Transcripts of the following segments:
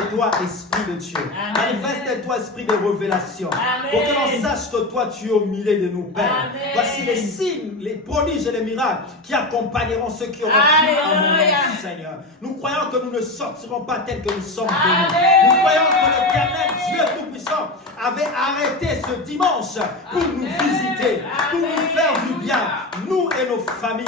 Manifeste-toi, Esprit de Dieu. Manifeste-toi, Esprit de révélation. Pour que l'on sache que toi, tu es au milieu de nous, Père. Voici les signes, les prodiges et les miracles qui accompagneront ceux qui auront cru en mon nom, Seigneur. Nous croyons que nous ne sortirons pas tels que nous sommes venus. Nous croyons que l'Éternel, Dieu Tout-Puissant, avait arrêté ce dimanche pour nous visiter, pour nous faire du bien, nous et nos familles,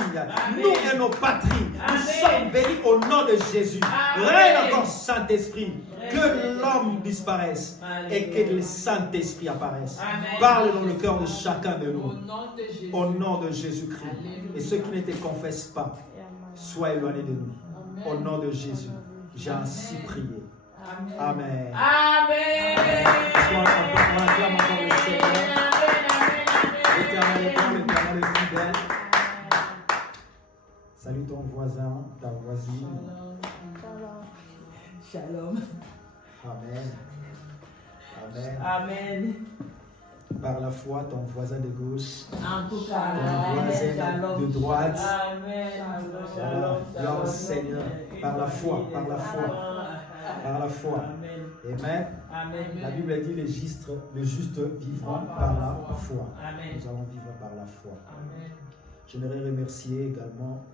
nous et nos patries. Nous sommes bénis au nom de Jésus. Règne encore, Saint-Esprit, que l'homme disparaisse et que le Saint-Esprit apparaisse. Parle dans le cœur de chacun de nous, au nom de Jésus-Christ. Et ceux qui ne te confessent pas, soient éloignés de nous. Au nom de Jésus, j'ai ainsi prié. Amen. Amen. On acclame encore le Seigneur. L'Éternel est bon, l'Éternel est fidèle. Salut ton voisin, ta voisine. Shalom. Amen. Amen. Amen. Par la foi, ton voisin de gauche, En tout cas, ton voisin de droite. Amen. Voilà. Gloire au Seigneur. Par la foi, par la foi. Par la foi. Amen. Amen. La Bible dit les justes vivront par la foi. Amen. Nous allons vivre par la foi. Amen. J'aimerais remercier également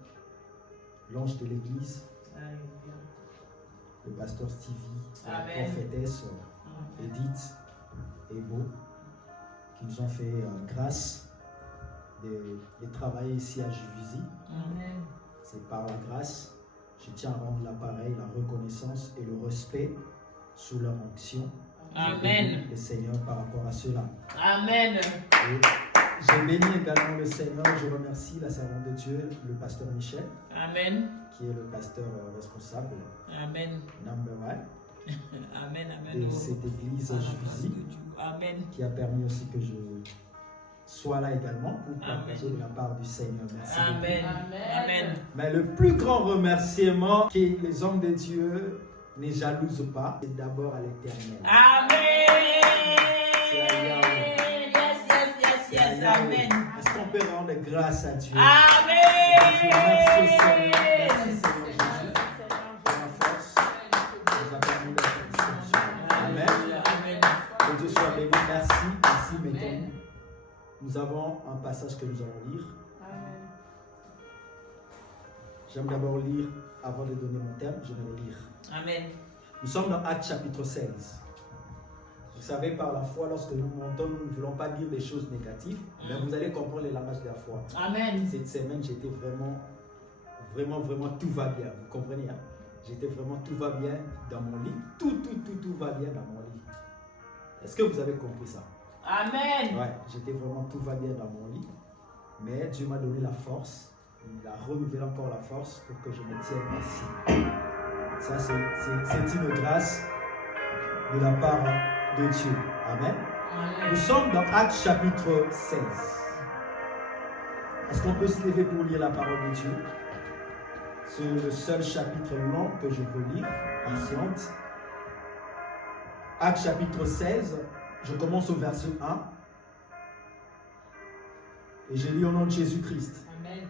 l'ange de l'église, le pasteur Stevie, la prophétesse Edith et Beau, qui nous ont fait grâce de travailler ici à Juvisy. C'est par la grâce. Je tiens à rendre l'appareil, la reconnaissance et le respect sous leur onction. Amen. Le Seigneur par rapport à cela. Amen. Et je bénis également le Seigneur. Je remercie la servante de Dieu, le pasteur Michel. Amen. Qui est le pasteur responsable. Amen. Number one. Amen. Amen. De cette église Juvisy. Amen. Qui a permis aussi que je sois là également pour partager de la part du Seigneur. Merci. Amen. Amen. Mais le plus grand remerciement que les hommes de Dieu ne jalousent pas, c'est d'abord à l'Éternel. Amen. Yes. Amen. Est-ce qu'on peut rendre grâce à Dieu? Amen. Merci Seigneur. Merci Seigneur Jésus. Pour la force. Nous a permis d'être exceptionnels. Amen. Que Dieu soit béni. Merci. Merci, mettons-nous. Nous avons un passage que nous allons lire. J'aime d'abord lire, avant de donner mon thème, je vais le lire. Amen. Nous sommes dans Actes chapitre 16. Vous savez, par la foi, lorsque nous montons, nous ne voulons pas dire des choses négatives, mais vous allez comprendre les langages de la foi. Amen. Cette semaine, j'étais vraiment, tout va bien. Vous comprenez, hein? J'étais vraiment, tout va bien dans mon lit. Tout va bien dans mon lit. Est-ce que vous avez compris ça? Amen. Ouais, j'étais vraiment, tout va bien dans mon lit. Mais Dieu m'a donné la force. Il a renouvelé encore la force pour que je me tienne assis. Ça, c'est une grâce de la part de Dieu. Amen. Nous sommes dans Actes chapitre 16. Est-ce qu'on peut se lever pour lire la parole de Dieu? C'est le seul chapitre long que je veux lire. Patiente. Actes chapitre 16. Je commence au verset 1. Et je lis au nom de Jésus-Christ. Amen.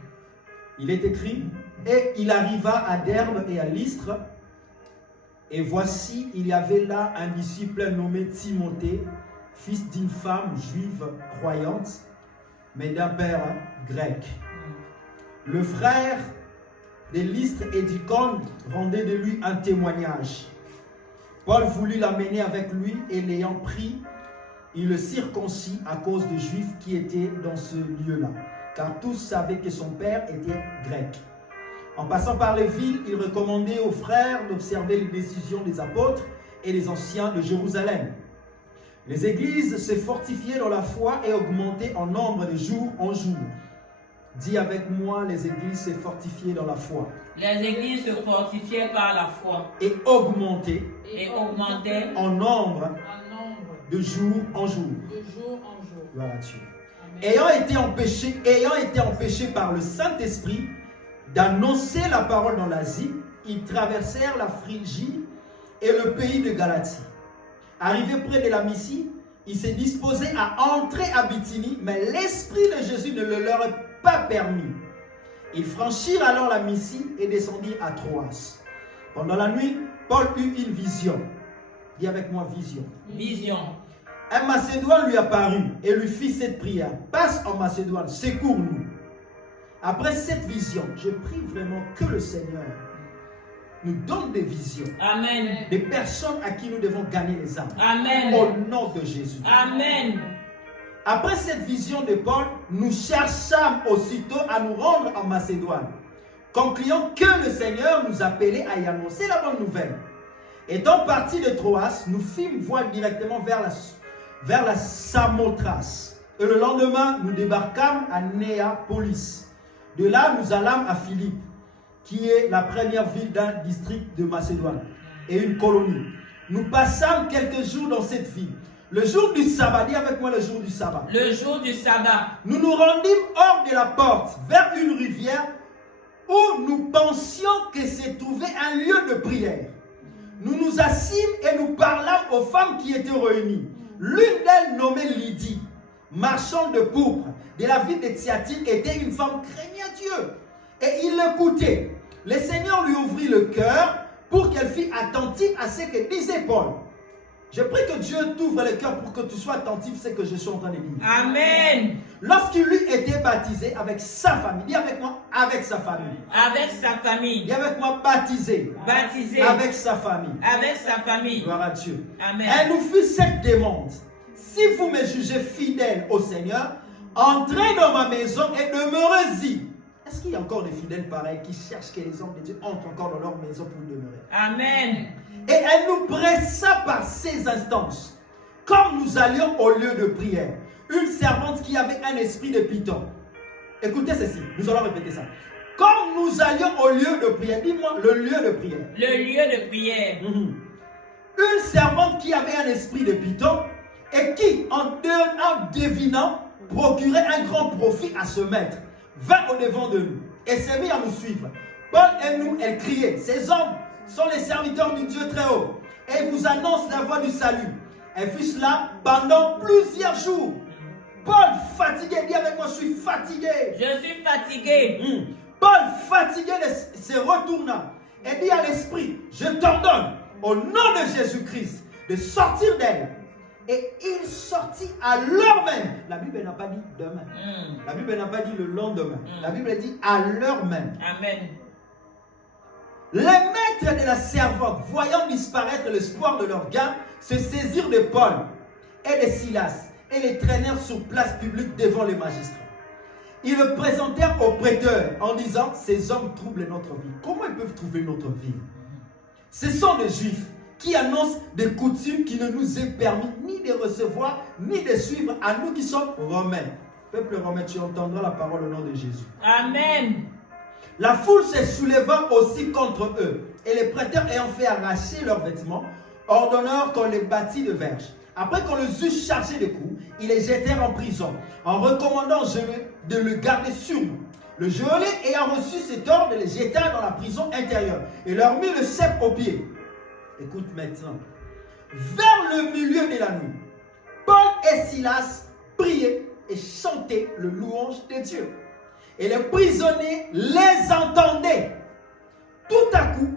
Il est écrit, et il arriva à Derbe et à Lystre, et voici, il y avait là un disciple nommé Timothée, fils d'une femme juive croyante, mais d'un père grec. Le frère de Lystre et d'Icône rendait de lui un témoignage. Paul voulut l'amener avec lui, et l'ayant pris, il le circoncit à cause des Juifs qui étaient dans ce lieu-là, car tous savaient que son père était grec. En passant par les villes, il recommandait aux frères d'observer les décisions des apôtres et des anciens de Jérusalem. Les églises se fortifiaient dans la foi et augmentaient en nombre de jour en jour. Dis avec moi, les églises se fortifiaient dans la foi. Les églises se fortifiaient par la foi. Et augmentaient en nombre de jour en jour. Gloire à Dieu. Ayant été empêchés par le Saint-Esprit d'annoncer la parole dans l'Asie, ils traversèrent la Phrygie et le pays de Galatie. Arrivés près de la Mysie, ils se disposaient à entrer à Bithynie, mais l'Esprit de Jésus ne le leur pas permis. Ils franchirent alors la Mysie et descendirent à Troas. Pendant la nuit, Paul eut une vision. Dis avec moi, vision. Vision. Un Macédoine lui apparut et lui fit cette prière. Passe en Macédoine, secours-nous. Après cette vision, je prie vraiment que le Seigneur nous donne des visions. Amen. Des personnes à qui nous devons gagner les âmes. Amen. Au nom de Jésus. Amen. Après cette vision de Paul, nous cherchâmes aussitôt à nous rendre en Macédoine, concluant que le Seigneur nous appelait à y annoncer la bonne nouvelle. Étant partis de Troas, nous fîmes voile directement vers la Samothrace. Et le lendemain, nous débarquâmes à Néapolis. De là, nous allâmes à Philippe, qui est la première ville d'un district de Macédoine et une colonie. Nous passâmes quelques jours dans cette ville. Le jour du sabbat, dis avec moi le jour du sabbat. Le jour du sabbat. Nous nous rendîmes hors de la porte, vers une rivière, où nous pensions que se trouvait un lieu de prière. Nous nous assîmes et nous parlâmes aux femmes qui étaient réunies. L'une d'elles, nommée Lydie, marchande de pourpre, de la ville de Thyatire, était une femme craignant Dieu. Et il l'écoutait. Le Seigneur lui ouvrit le cœur pour qu'elle fût attentive à ce que disait Paul. Je prie que Dieu t'ouvre le cœur pour que tu sois attentif à ce que je suis en train de dire. Amen. Lorsqu'il lui était baptisé avec sa famille, dis avec moi, avec sa famille. Avec sa famille. Dis avec moi, baptisé. Baptisé. Avec sa famille. Avec sa famille. Gloire à Dieu. Amen. Elle nous fit cette demande. Si vous me jugez fidèle au Seigneur, entrez dans ma maison et demeurez-y. Est-ce qu'il y a encore des fidèles pareils qui cherchent que les hommes de Dieu entrent encore dans leur maison pour demeurer? Amen. Et elle nous pressa par ses instances. Comme nous allions au lieu de prière, une servante qui avait un esprit de python. Écoutez ceci, nous allons répéter ça. Comme nous allions au lieu de prière, dis-moi le lieu de prière. Le lieu de prière. Une servante qui avait un esprit de python et qui, en devinant, procurait un grand profit à ce maître, vint au devant de nous et s'est mis à nous suivre. Paul et nous, elle criait, ces hommes sont les serviteurs du Dieu très haut et ils vous annoncent la voie du salut. Elle fut cela pendant plusieurs jours. Paul fatigué, dis avec moi, je suis fatigué. Je suis fatigué. Paul fatigué se retourna et dit à l'esprit, je t'ordonne au nom de Jésus-Christ de sortir d'elle. Et il sortit à l'heure même. La Bible n'a pas dit demain. La Bible n'a pas dit le lendemain. La Bible dit à l'heure même. Amen. Les maîtres de la servante, voyant disparaître l'espoir de leur gain, se saisirent de Paul et de Silas et les traînèrent sur place publique devant les magistrats. Ils le présentèrent au prêteur en disant, ces hommes troublent notre vie. Comment ils peuvent trouver notre vie? Ce sont des Juifs qui annoncent des coutumes qui ne nous est permis ni de recevoir, ni de suivre à nous qui sommes romains. Peuple romain, tu entendras la parole au nom de Jésus. Amen. La foule se souleva aussi contre eux, et les prêteurs ayant fait arracher leurs vêtements, ordonnèrent qu'on les bâtît de verges. Après qu'on les eut chargés de coups, ils les jetèrent en prison, en recommandant de le garder sur nous. Le geôlier ayant reçu cet ordre, les jeta dans la prison intérieure, et leur mit le cep aux pieds. Écoute maintenant. Vers le milieu de la nuit, Paul et Silas priaient et chantaient le louange de Dieu. Et les prisonniers les entendaient. Tout à coup,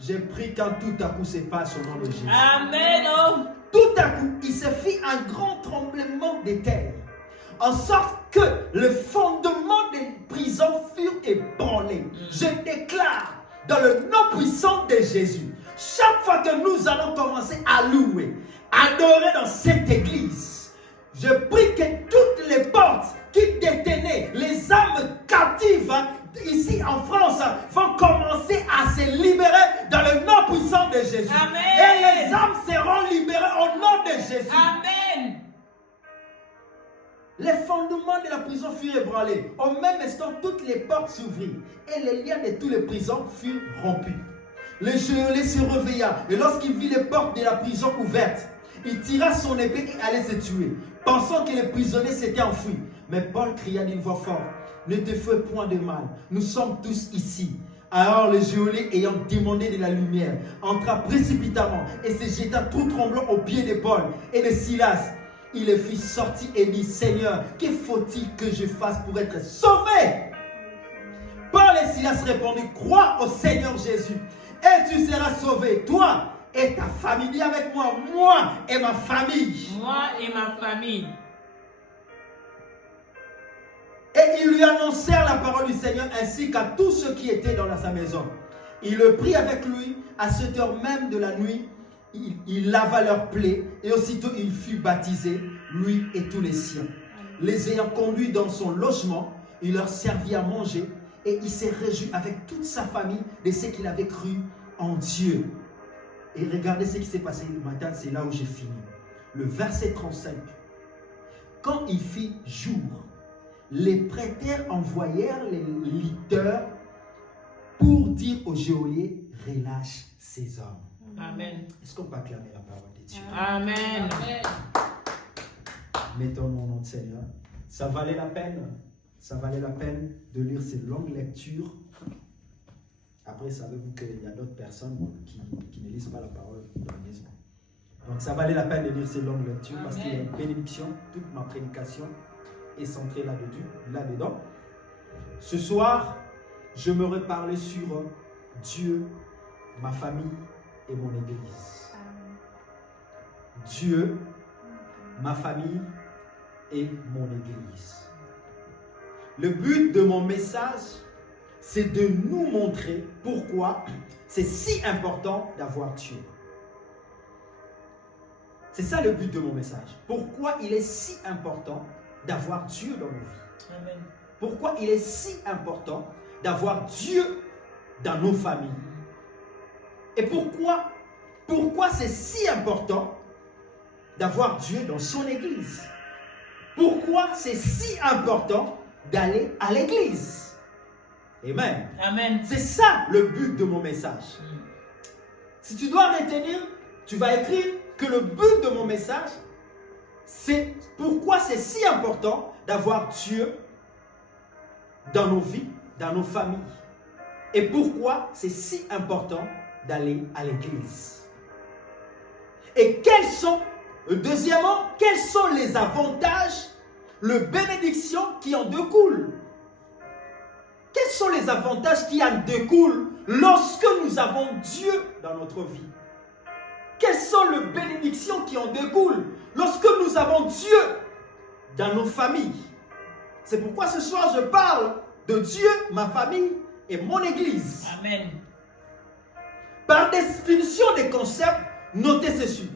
j'ai pris quand tout à coup se passe au nom de Jésus. Amen. Oh. Tout à coup, il se fit un grand tremblement de terre, en sorte que le fondement des prisons furent ébranlés. Je déclare dans le nom puissant de Jésus, chaque fois que nous allons commencer à louer, adorer dans cette église, je prie que toutes les portes qui détenaient les âmes captives ici en France vont commencer à se libérer dans le nom puissant de Jésus. Amen. Et les âmes seront libérées au nom de Jésus. Amen. Les fondements de la prison furent ébranlés. Au même instant, toutes les portes s'ouvrirent et les liens de toutes les prisons furent rompus. Le geôlier se réveilla et lorsqu'il vit les portes de la prison ouvertes, il tira son épée et allait se tuer, pensant que les prisonniers s'étaient enfuis. Mais Paul cria d'une voix forte, « Ne te fais point de mal, nous sommes tous ici. » Alors le geôlier, ayant demandé de la lumière, entra précipitamment et se jeta tout tremblant aux pieds de Paul et de Silas. Il les fit sortir et dit, « Seigneur, que faut-il que je fasse pour être sauvé ?» Paul et Silas répondirent, « Crois au Seigneur Jésus, et tu seras sauvé, toi et ta famille. Dis avec moi, moi et ma famille. Moi et ma famille. Et ils lui annoncèrent la parole du Seigneur ainsi qu'à tous ceux qui étaient dans sa maison. Il le prit avec lui à cette heure même de la nuit. Il lava leurs plaies et aussitôt il fut baptisé, lui et tous les siens. Les ayant conduits dans son logement, il leur servit à manger et il s'est réjoui avec toute sa famille de ce qu'il avait cru en Dieu. Et regardez ce qui s'est passé le matin, c'est là où j'ai fini. Le verset 35. Quand il fit jour, les prêteurs envoyèrent les litteurs pour dire au geôlier, relâche ces hommes. Amen. Est-ce qu'on peut acclamer la parole de Dieu? Amen. Mettons-nous au nom de Seigneur. Ça valait la peine. Ça valait la peine de lire ces longues lectures. Après, savez-vous qu'il y a d'autres personnes qui ne lisent pas la parole dans la maison. Donc, ça valait la peine de lire ces longues lectures parce qu'il y a une bénédiction. Toute ma prédication est centrée là-dedans. Ce soir, je me reparle sur Dieu, ma famille et mon église. Dieu, ma famille et mon église. Le but de mon message, c'est de nous montrer pourquoi c'est si important d'avoir Dieu. C'est ça le but de mon message. Pourquoi il est si important d'avoir Dieu dans nos vies. Amen. Pourquoi il est si important d'avoir Dieu dans nos familles. Et pourquoi c'est si important d'avoir Dieu dans son église. Pourquoi c'est si important d'aller à l'église. Amen. Amen. C'est ça le but de mon message. Si tu dois retenir, tu vas écrire que le but de mon message, c'est pourquoi c'est si important d'avoir Dieu dans nos vies, dans nos familles. Et pourquoi c'est si important d'aller à l'église. Et deuxièmement, quels sont les avantages, les bénédictions qui en découlent? Quels sont les avantages qui en découlent lorsque nous avons Dieu dans notre vie? Quelles sont les bénédictions qui en découlent lorsque nous avons Dieu dans nos familles? C'est pourquoi ce soir je parle de Dieu, ma famille et mon église. Amen. Par définition des concepts, notez ceci.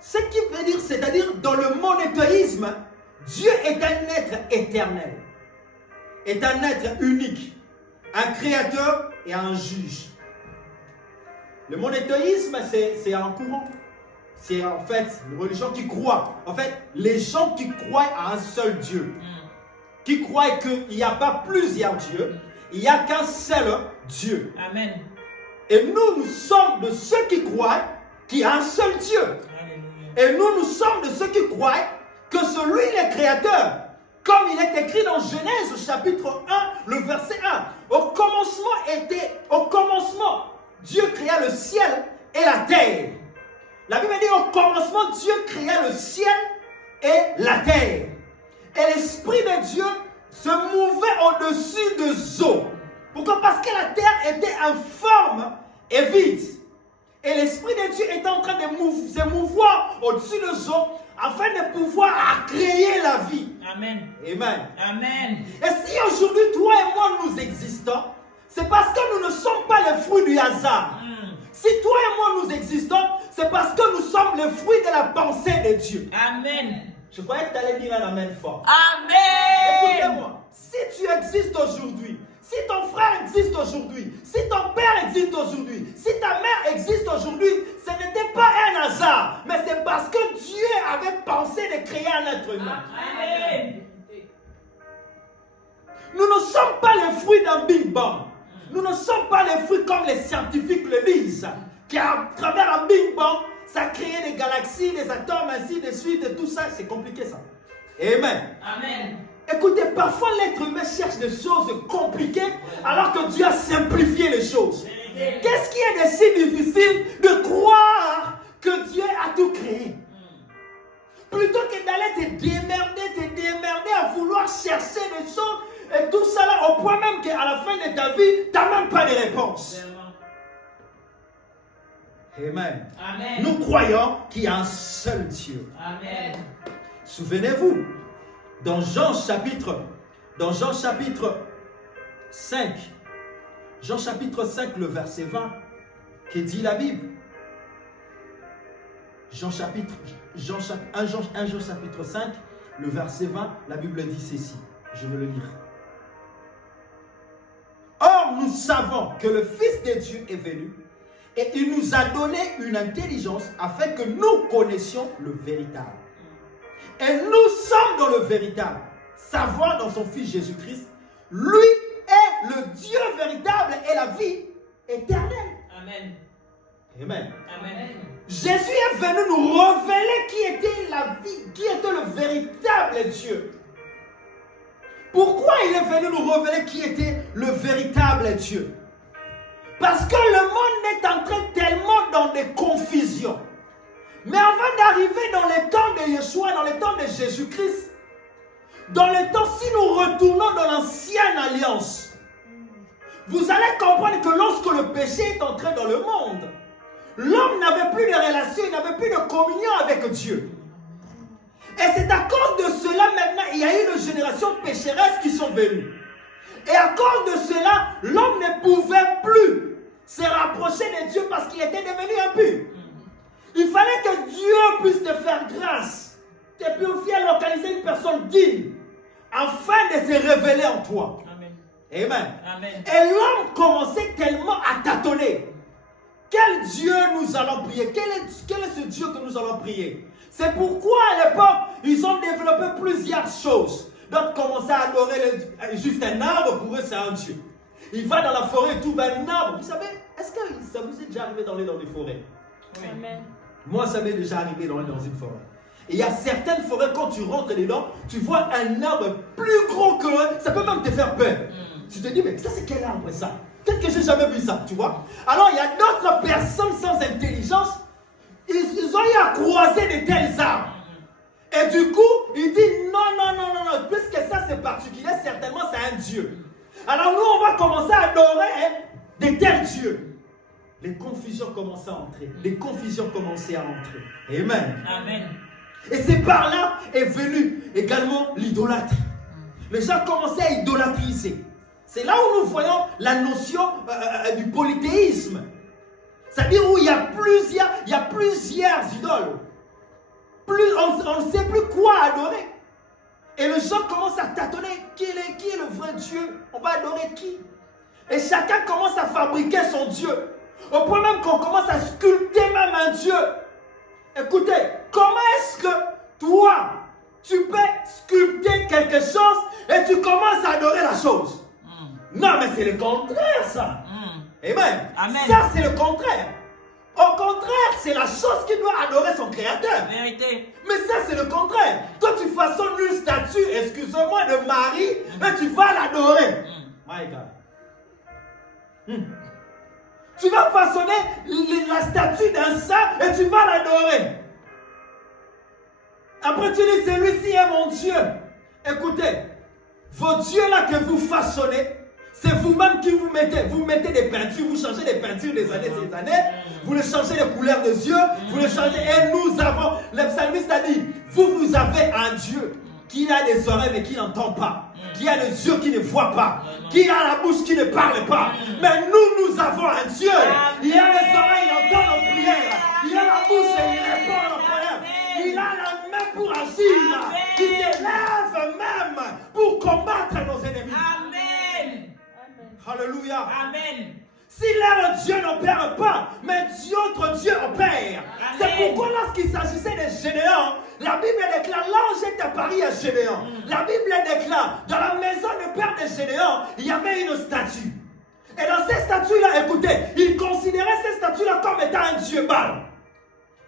Ce qui veut dire, c'est-à-dire dans le monothéisme, Dieu est un être éternel, est un être unique, un créateur et un juge. Le monothéisme, c'est un courant. C'est en fait une religion qui croit. En fait, les gens qui croient à un seul Dieu. Qui croient qu'il n'y a pas plusieurs dieux. Il n'y a qu'un seul Dieu. Amen. Et nous sommes de ceux qui croient qu'il y a un seul Dieu. Et nous sommes de ceux qui croient que celui est créateur. Comme il est écrit dans Genèse au chapitre 1, le verset 1. Au commencement, Dieu créa le ciel et la terre. La Bible dit au commencement, Dieu créa le ciel et la terre. Et l'Esprit de Dieu se mouvait au-dessus des eaux. Pourquoi? Parce que la terre était informe et vide. Et l'Esprit de Dieu était en train de se mouvoir au-dessus des eaux afin de pouvoir créer la vie. Amen. Amen. Amen. Et si aujourd'hui, toi et moi, nous existons, c'est parce que nous ne sommes pas les fruits du hasard. Si toi et moi, nous existons, c'est parce que nous sommes les fruits de la pensée de Dieu. Amen. Je croyais que tu allais dire un amen fort. Amen. Écoutez-moi, si tu existes aujourd'hui, si ton frère existe aujourd'hui, si ton père existe aujourd'hui, si ta mère existe aujourd'hui, ce n'était pas un hasard, mais c'est parce que Dieu avait pensé de créer un être humain. Amen. Nous ne sommes pas les fruits d'un Big Bang. Nous ne sommes pas les fruits comme les scientifiques le disent, qu'à travers un Big Bang, ça a créé des galaxies, des atomes, ainsi de suite, et tout ça, c'est compliqué ça. Amen. Amen. Écoutez, parfois l'être humain cherche des choses compliquées alors que Dieu a simplifié les choses. Qu'est-ce qui est de si difficile de croire que Dieu a tout créé? Plutôt que d'aller te démerder à vouloir chercher des choses et tout ça là, au point même qu'à la fin de ta vie, tu n'as même pas de réponse. Amen. Amen. Nous croyons qu'il y a un seul Dieu. Amen. Souvenez-vous, dans Jean chapitre 5, Jean chapitre 5, le verset 20, que dit la Bible. 1 Jean chapitre 5, le verset 20, la Bible dit ceci. Je vais le lire. Or, nous savons que le Fils de Dieu est venu et il nous a donné une intelligence afin que nous connaissions le véritable. Et nous sommes dans le véritable. Savoir dans son Fils Jésus-Christ, lui est le Dieu véritable et la vie éternelle. Amen. Amen. Amen. Jésus est venu nous révéler qui était la vie, qui était le véritable Dieu. Pourquoi il est venu nous révéler qui était le véritable Dieu? Parce que le monde est entré tellement dans des confusions. Mais avant d'arriver dans les temps de Yeshua, dans les temps de Jésus-Christ, dans les temps, si nous retournons dans l'ancienne alliance, vous allez comprendre que lorsque le péché est entré dans le monde, l'homme n'avait plus de relation, il n'avait plus de communion avec Dieu. Et c'est à cause de cela maintenant, il y a eu une génération pécheresse qui sont venues. Et à cause de cela, l'homme ne pouvait plus se rapprocher de Dieu parce qu'il était devenu impur. Il fallait que Dieu puisse te faire grâce, te purifier, localiser une personne digne, afin de se révéler en toi. Amen. Amen. Amen. Et l'homme commençait tellement à tâtonner. Quel Dieu nous allons prier? Quel est ce Dieu que nous allons prier? C'est pourquoi à l'époque, ils ont développé plusieurs choses. D'autres commençaient à adorer juste un arbre, pour eux c'est un Dieu. Il va dans la forêt et trouve un arbre. Vous savez, est-ce que ça vous est déjà arrivé d'aller dans des forêts? Oui. Amen. Moi, ça m'est déjà arrivé d'aller dans une forêt. Et il y a certaines forêts, quand tu rentres dedans, tu vois un arbre plus gros que eux. Ça peut même te faire peur. Tu te dis, mais ça c'est quel arbre ça? Peut-être que j'ai jamais vu ça, tu vois. Alors, il y a d'autres personnes sans intelligence. Ils ont eu à croiser de tels arbres. Et du coup, il dit, non, puisque ça c'est particulier, certainement c'est un Dieu. Alors nous, on va commencer à adorer de tels dieux. Les confusions commençaient à entrer. Les confusions commençaient à entrer. Amen. Amen. Et c'est par là est venu également l'idolâtre. Les gens commençaient à idolâtriser. C'est là où nous voyons la notion du polythéisme. C'est-à-dire où il y a plusieurs idoles. On ne sait plus quoi adorer. Et les gens commencent à tâtonner. Qui est le vrai Dieu? On va adorer qui? Et chacun commence à fabriquer son Dieu. Au point même qu'on commence à sculpter même un Dieu. Écoutez, comment est-ce que toi, tu peux sculpter quelque chose et tu commences à adorer la chose? Non, mais c'est le contraire, ça. Amen. Amen. Ça, c'est le contraire. Au contraire, c'est la chose qui doit adorer son créateur. Vérité. Mais ça, c'est le contraire. Toi, tu façonnes une statue, excusez-moi, de Marie, et tu vas l'adorer. My God. Tu vas façonner la statue d'un saint et tu vas l'adorer. Après, tu dis, celui-ci est mon Dieu. Écoutez, vos dieux là que vous façonnez, c'est vous-même qui vous mettez des peintures, vous changez des peintures des années, vous les changez les couleurs des yeux, vous les changez, et nous avons, le psalmiste a dit, vous avez un Dieu qui a des oreilles mais qui n'entend pas, qui a des yeux qui ne voient pas, qui a la bouche qui ne parle pas, mais nous avons un Dieu, il a les oreilles, il entend nos prières, il a la bouche et il répond à nos prières, il a la main pour agir, il s'élève même pour combattre nos ennemis. Amen. Alléluia. Amen. Si leur Dieu n'opère pas, mais notre Dieu opère. C'est pourquoi lorsqu'il s'agissait des Gédéons, la Bible déclare, l'ange est apparu à Gédéon. La Bible déclare, dans la maison du père de Gédéon, il y avait une statue. Et dans ces statues-là, écoutez, il considérait ces statues-là comme étant un Dieu Baal.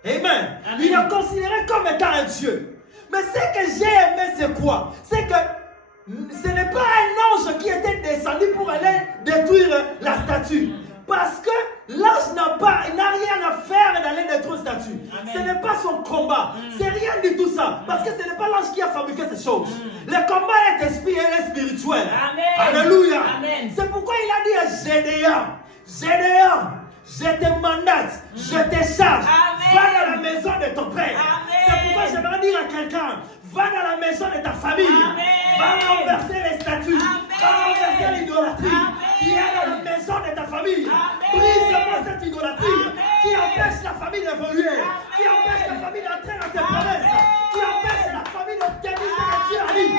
Amen. Il l'a considéré comme étant un Dieu. Mais ce que j'ai aimé, c'est quoi? C'est que ce n'est pas un ange qui était descendu pour aller détruire la statue. Parce que l'ange n'a rien à faire d'aller détruire la statue. Ce n'est pas son combat. C'est rien du tout ça. Parce que ce n'est pas l'ange qui a fabriqué ces choses. Le combat est spirituel. Amen. Alléluia. Amen. C'est pourquoi il a dit à Gédéon, je te mandate, je te charge, va dans la maison de ton père. C'est pourquoi j'aimerais dire à quelqu'un, va dans la maison de ta famille, va renverser les statues, va renverser l'idolâtrie qui est dans la maison de ta famille. Brise-moi cette idolâtrie qui empêche la famille d'évoluer, qui empêche la famille d'entrer dans ses promesses, qui empêche la famille d'obtenir ce que Dieu a dit.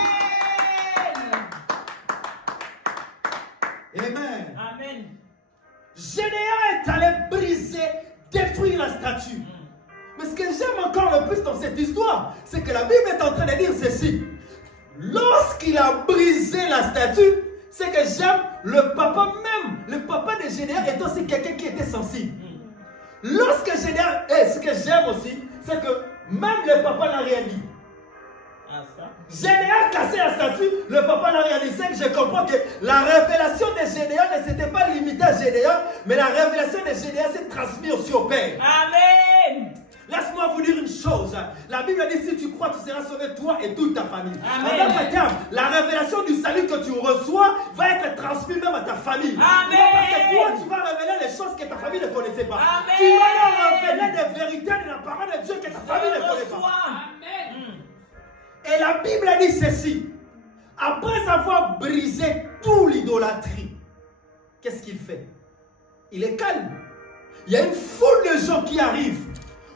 Amen. Amen. Gédéon est allé briser, détruire la statue. Mais ce que j'aime encore le plus dans cette histoire, c'est que la Bible est en train de dire ceci. Lorsqu'il a brisé la statue, c'est que j'aime le papa même. Le papa de Gédéon est aussi quelqu'un qui était sensible. Lorsque Gédéon, et ce que j'aime aussi, c'est que même le papa n'a rien dit. Gédéon a cassé la statue, le papa n'a réalisé que je comprends que la révélation de Gédéon ne s'était pas limitée à Gédéon, mais la révélation de Gédéon s'est transmise aussi au Père. Amen. Laisse-moi vous dire une chose. La Bible dit si tu crois, tu seras sauvé, toi et toute ta famille. Amen. En d'autres termes, la révélation du salut que tu reçois va être transmise même à ta famille. Amen. Parce que toi, tu vas révéler les choses que ta famille ne connaissait pas. Amen. Tu vas leur révéler des vérités de la parole de Dieu que ta famille ne connaît pas. Amen. Et la Bible dit ceci. Après avoir brisé toute l'idolâtrie, qu'est-ce qu'il fait? Il est calme. Il y a une foule de gens qui arrivent.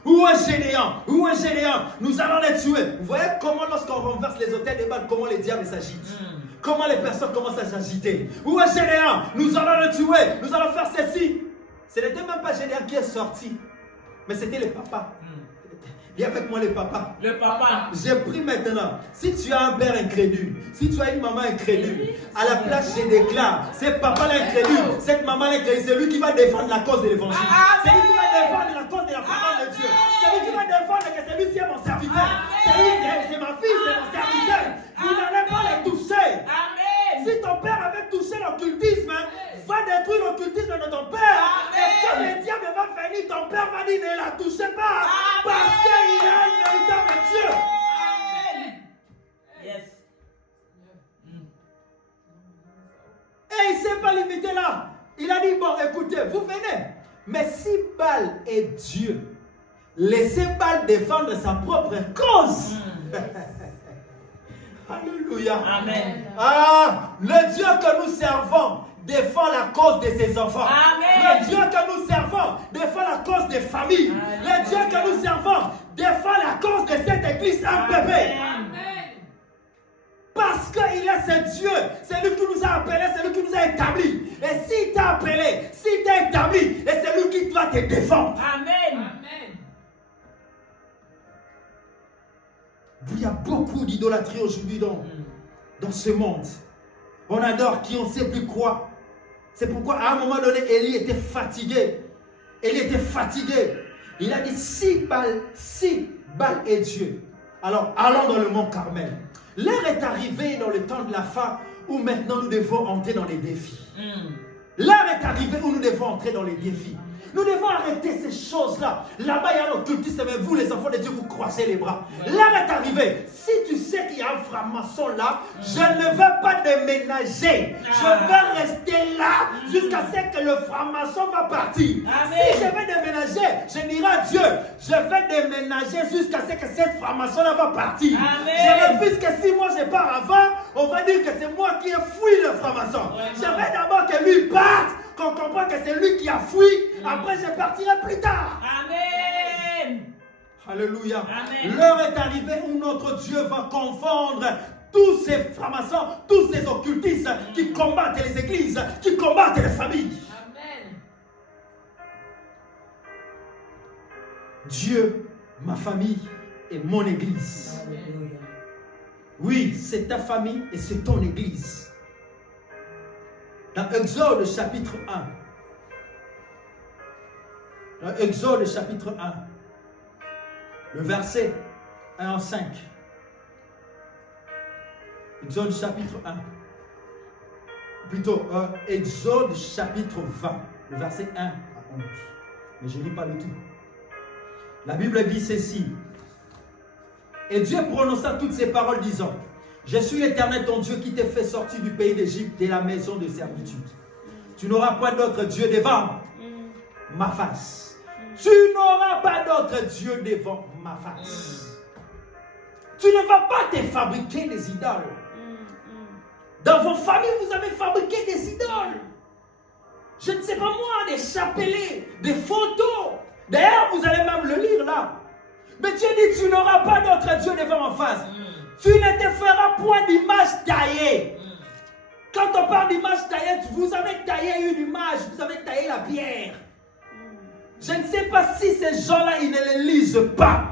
Où est Gédéon? Où est Gédéon? Nous allons les tuer. Vous voyez comment lorsqu'on renverse les hôtels des balles, comment les diables s'agitent? Comment les personnes commencent à s'agiter? Où est Gédéon? Nous allons le tuer. Nous allons faire ceci. Ce n'était même pas Gédéon qui est sorti, mais c'était le papa. Viens avec moi les papas. Le papa. J'ai pris maintenant, si tu as un père incrédule, si tu as une maman incrédule, à la place je déclare, c'est papa l'incrédule, cette maman l'incrédule, c'est lui qui va défendre la cause de l'évangile. C'est lui qui va défendre la cause de la parole de Dieu. C'est lui qui va défendre que c'est lui qui est mon serviteur. C'est lui, c'est ma fille, c'est mon serviteur. Vous n'allez pas les toucher. Amen. Si ton père avait touché l'occultisme, va détruire l'occultisme de ton père. Et quand le diable va venir, ton père va dire ne la touchez pas. Parce qu'il a un véritable Dieu. Amen. Yes. Et il ne s'est pas limité là. Il a dit, bon, écoutez, vous venez. Mais si Baal est Dieu, laissez Baal défendre sa propre cause. Alléluia. Amen. Ah, le Dieu que nous servons défend la cause de ses enfants. Amen. Le Dieu que nous servons défend la cause des familles. Amen. Le Dieu que nous servons défend la cause de cette église MPP. Parce qu'il est ce Dieu, c'est lui qui nous a appelés, c'est lui qui nous a établis. Et s'il t'a appelé, s'il t'a établi, et c'est lui qui doit te défendre. Amen. Il y a beaucoup d'idolâtrie aujourd'hui dans ce monde. On adore qui on ne sait plus quoi. C'est pourquoi à un moment donné, Élie était fatigué. Élie était fatigué. Il a dit, si Baal est Dieu, alors allons dans le mont Carmel. L'heure est arrivée dans le temps de la fin où maintenant nous devons entrer dans les défis. L'heure est arrivée où nous devons entrer dans les défis. Nous devons arrêter ces choses-là. Là-bas, il y a l'occultisme, mais vous, les enfants de Dieu, vous croisez les bras. L'heure est arrivée. Si tu sais qu'il y a un franc-maçon là, je ne veux pas déménager. Je veux rester là jusqu'à ce que le franc-maçon va partir. Amen. Si je vais déménager, je dirai à Dieu, je vais déménager jusqu'à ce que cette franc-maçon là va partir. Amen. Je refuse que si moi je pars avant, on va dire que c'est moi qui ai fui le franc-maçon. Je vais d'abord que lui parte, qu'on comprend que c'est lui qui a fui. Après, je partirai plus tard. Amen. Alléluia. Amen. L'heure est arrivée où notre Dieu va confondre tous ces francs-maçons, tous ces occultistes qui combattent les églises, qui combattent les familles. Amen. Dieu, ma famille et mon église. Alléluia. Oui, c'est ta famille et c'est ton église. Dans Exode chapitre 1. Dans Exode chapitre 1. Le verset 1 en 5. Exode chapitre 1. Plutôt, Exode chapitre 20. Le verset 1 à 11. Mais je ne lis pas le tout. La Bible dit ceci. Et Dieu prononça toutes ces paroles disant, je suis l'Éternel ton Dieu qui t'ai fait sortir du pays d'Égypte, de la maison de servitude. Tu n'auras point d'autre Dieu devant. ma face. Tu n'auras pas d'autre Dieu devant ma face. Tu ne vas pas te fabriquer des idoles. Dans vos familles, vous avez fabriqué des idoles. Je ne sais pas moi, des chapelets, des photos. D'ailleurs, vous allez même le lire là. Mais Dieu dit, tu n'auras pas d'autre Dieu devant ma face. Tu ne te feras point d'image taillée. Quand on parle d'image taillée, vous avez taillé une image, vous avez taillé la pierre. Je ne sais pas si ces gens-là, ils ne les lisent pas.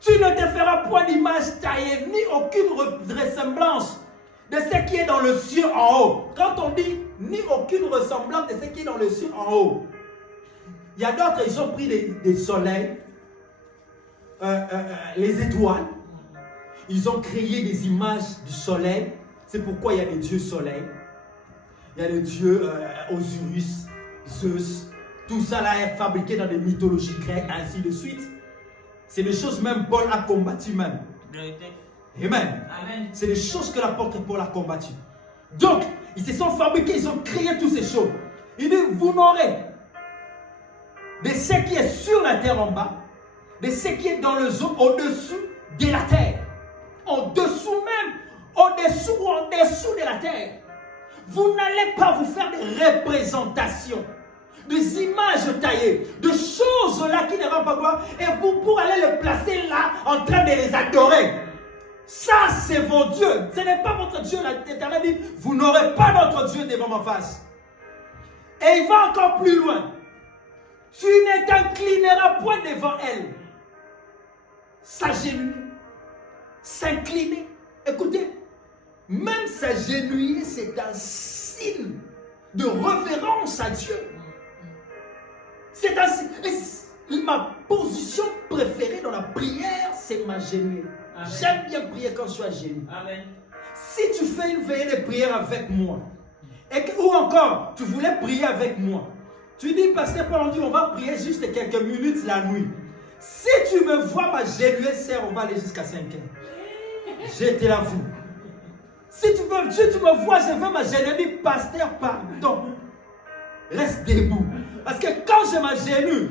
Tu ne te feras point d'image taillée, ni aucune ressemblance de ce qui est dans le ciel en haut. Quand on dit ni aucune ressemblance de ce qui est dans le ciel en haut, il y a d'autres, ils ont pris des soleils, les étoiles, ils ont créé des images du soleil. C'est pourquoi il y a des dieux soleil, il y a le dieu Osiris, Zeus, tout ça là est fabriqué dans des mythologies grecques, ainsi de suite. C'est des choses même Paul a combattu même. Amen. Amen. C'est des choses que l'apôtre Paul a combattu. Donc, ils se sont fabriqués, ils ont créé toutes ces choses. Il dit, vous n'aurez de ce qui est sur la terre en bas, de ce qui est dans le zone au-dessous de la terre. Au-dessous même, au-dessous ou en dessous de la terre. Vous n'allez pas vous faire des représentations, des images taillées, de choses là qui ne vont pas voir, et vous pour aller les placer là en train de les adorer. Ça, c'est vos dieux. Ce n'est pas votre Dieu. L'Éternel dit, vous n'aurez pas d'autre Dieu devant ma face. Et il va encore plus loin. Tu ne t'inclineras point devant elle. S'agenouiller, s'incliner. Écoutez, même s'agenouiller, c'est un signe de révérence à Dieu. C'est un signe. Ma position préférée dans la prière, c'est m'agenouiller. J'aime bien prier quand je suis à genoux. Amen. Si tu fais une veillée de prière avec moi, ou encore tu voulais prier avec moi, tu dis, pasteur Paul, on dit on va prier juste quelques minutes la nuit. Si tu me vois m'agenouiller, sœur, on va aller jusqu'à 5 heures. Je te l'avoue. Si tu me vois, je veux m'agenouiller, dis, pasteur, pardon. Reste debout. Parce que quand je m'agenouille,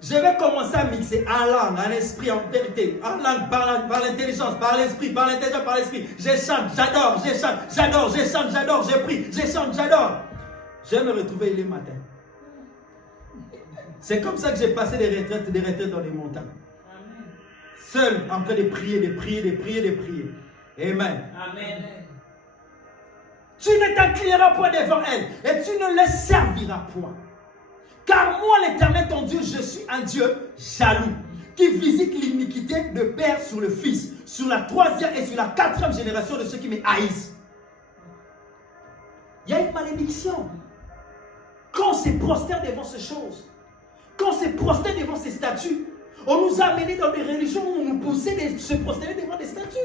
je vais commencer à mixer en langue, en esprit, en vérité, en langue, par l'intelligence, par l'esprit, par l'intelligence, par l'esprit. Je chante, j'adore, je chante, j'adore, je chante, j'adore, je prie, je chante, j'adore. Je vais me retrouver le matin. C'est comme ça que j'ai passé des retraites dans les montagnes. Seul, en train de prier, de prier, de prier, de prier. Amen. Amen. Tu ne t'inclineras point devant elle et tu ne les serviras point. Car moi, l'Éternel, ton Dieu, je suis un Dieu jaloux, qui visite l'iniquité de père sur le fils, sur la 3e et sur la 4e génération de ceux qui me haïssent. Il y a une malédiction. Quand on se prosterne devant ces choses, quand on se prosterne devant ces statues, on nous a amenés dans des religions où on nous poussait de se prosterner devant des statues.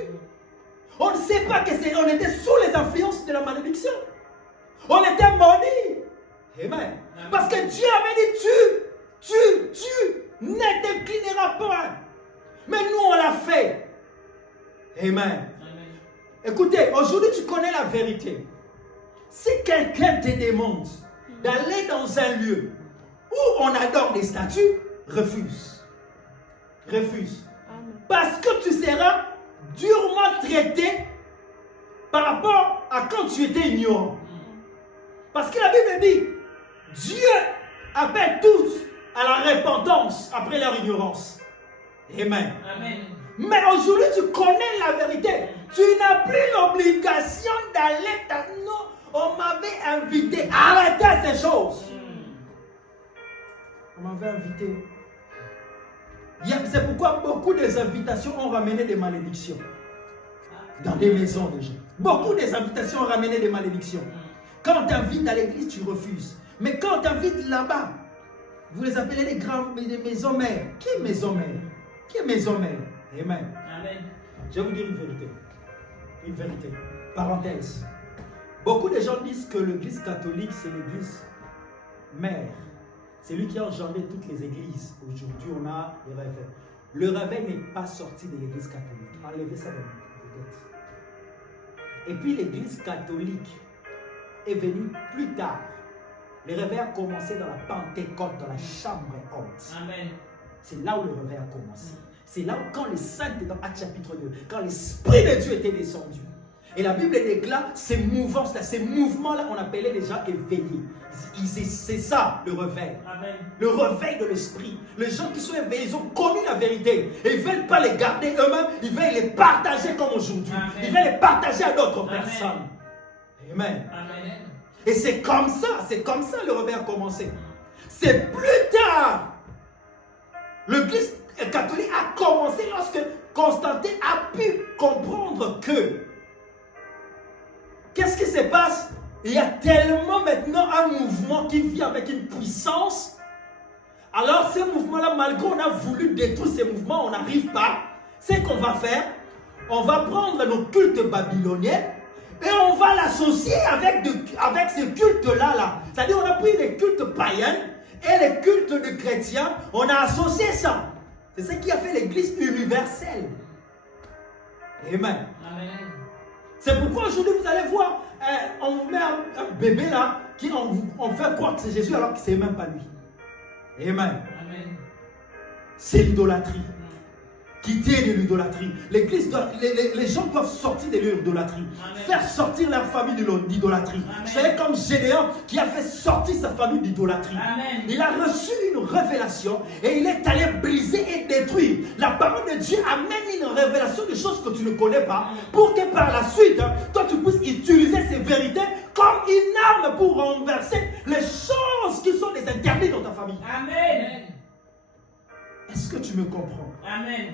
On ne sait pas qu'on était sous les influences de la malédiction. On était maudits. Amen. Parce que Dieu avait dit, tu ne t'inclineras pas. Mais nous, on l'a fait. Amen. Amen. Écoutez, aujourd'hui, tu connais la vérité. Si quelqu'un te demande d'aller dans un lieu où on adore des statues, refuse. Refuse. Amen. Parce que tu seras durement traité par rapport à quand tu étais ignorant. Parce que la Bible dit, Dieu appelle tous à la repentance après leur ignorance. Amen. Amen. Mais aujourd'hui, tu connais la vérité. Tu n'as plus l'obligation d'aller. Non, on m'avait invité. Arrêtez ces choses. On m'avait invité. C'est pourquoi beaucoup des invitations ont ramené des malédictions. Dans des maisons de gens. Beaucoup des invitations ont ramené des malédictions. Quand on t'invite à l'église, tu refuses. Mais quand on t'invite là-bas, vous les appelez les maisons mères. Qui est maison mère? Qui est maison mère? Amen. Amen. Je vais vous dire une vérité. Une vérité. Parenthèse. Beaucoup de gens disent que l'église catholique, c'est l'église mère. C'est lui qui a engendré toutes les églises. Aujourd'hui, on a le réveil. Le réveil n'est pas sorti de l'église catholique. Enlevez ça de votre tête. Et puis l'église catholique est venue plus tard. Le réveil a commencé dans la Pentecôte, dans la chambre haute. Amen. C'est là où le réveil a commencé. C'est là où, quand le Saint, dans Actes chapitre 2, quand l'Esprit de Dieu était descendu. Et la Bible déclare ces mouvances-là, ces mouvements-là, on appelait les gens éveillés. C'est ça, le réveil. Amen. Le réveil de l'esprit. Les gens qui sont éveillés, ils ont connu la vérité. Et ils ne veulent pas les garder eux-mêmes, ils veulent les partager comme aujourd'hui. Ils veulent les partager à d'autres personnes. Amen. Amen. Et c'est comme ça le réveil a commencé. C'est plus tard, l'Église catholique a commencé lorsque Constantin a pu comprendre que qu'est-ce qui se passe? Il y a tellement maintenant un mouvement qui vient avec une puissance. Alors ces mouvements-là, malgré qu'on a voulu détruire ces mouvements, on n'arrive pas. C'est qu'on va faire, on va prendre nos cultes babyloniens et on va l'associer avec ce culte-là. C'est-à-dire on a pris des cultes païens et les cultes de chrétiens, on a associé ça. C'est ce qui a fait l'Église universelle. Amen. Amen. C'est pourquoi aujourd'hui vous allez voir, on vous met un bébé là, on fait croire que c'est Jésus alors que ce n'est même pas lui. Amen. Amen. C'est l'idolâtrie. Quitter de l'idolâtrie. L'Église, les gens doivent sortir de l'idolâtrie. Faire sortir leur famille de l'idolâtrie. C'est comme Gédéon qui a fait sortir sa famille d'idolâtrie. Il a reçu une révélation et il est allé briser et détruire. La parole de Dieu amène une révélation de choses que tu ne connais pas pour que par la suite, toi tu puisses utiliser ces vérités comme une arme pour renverser les choses qui sont des interdits dans ta famille. Amen. Est-ce que tu me comprends? Amen.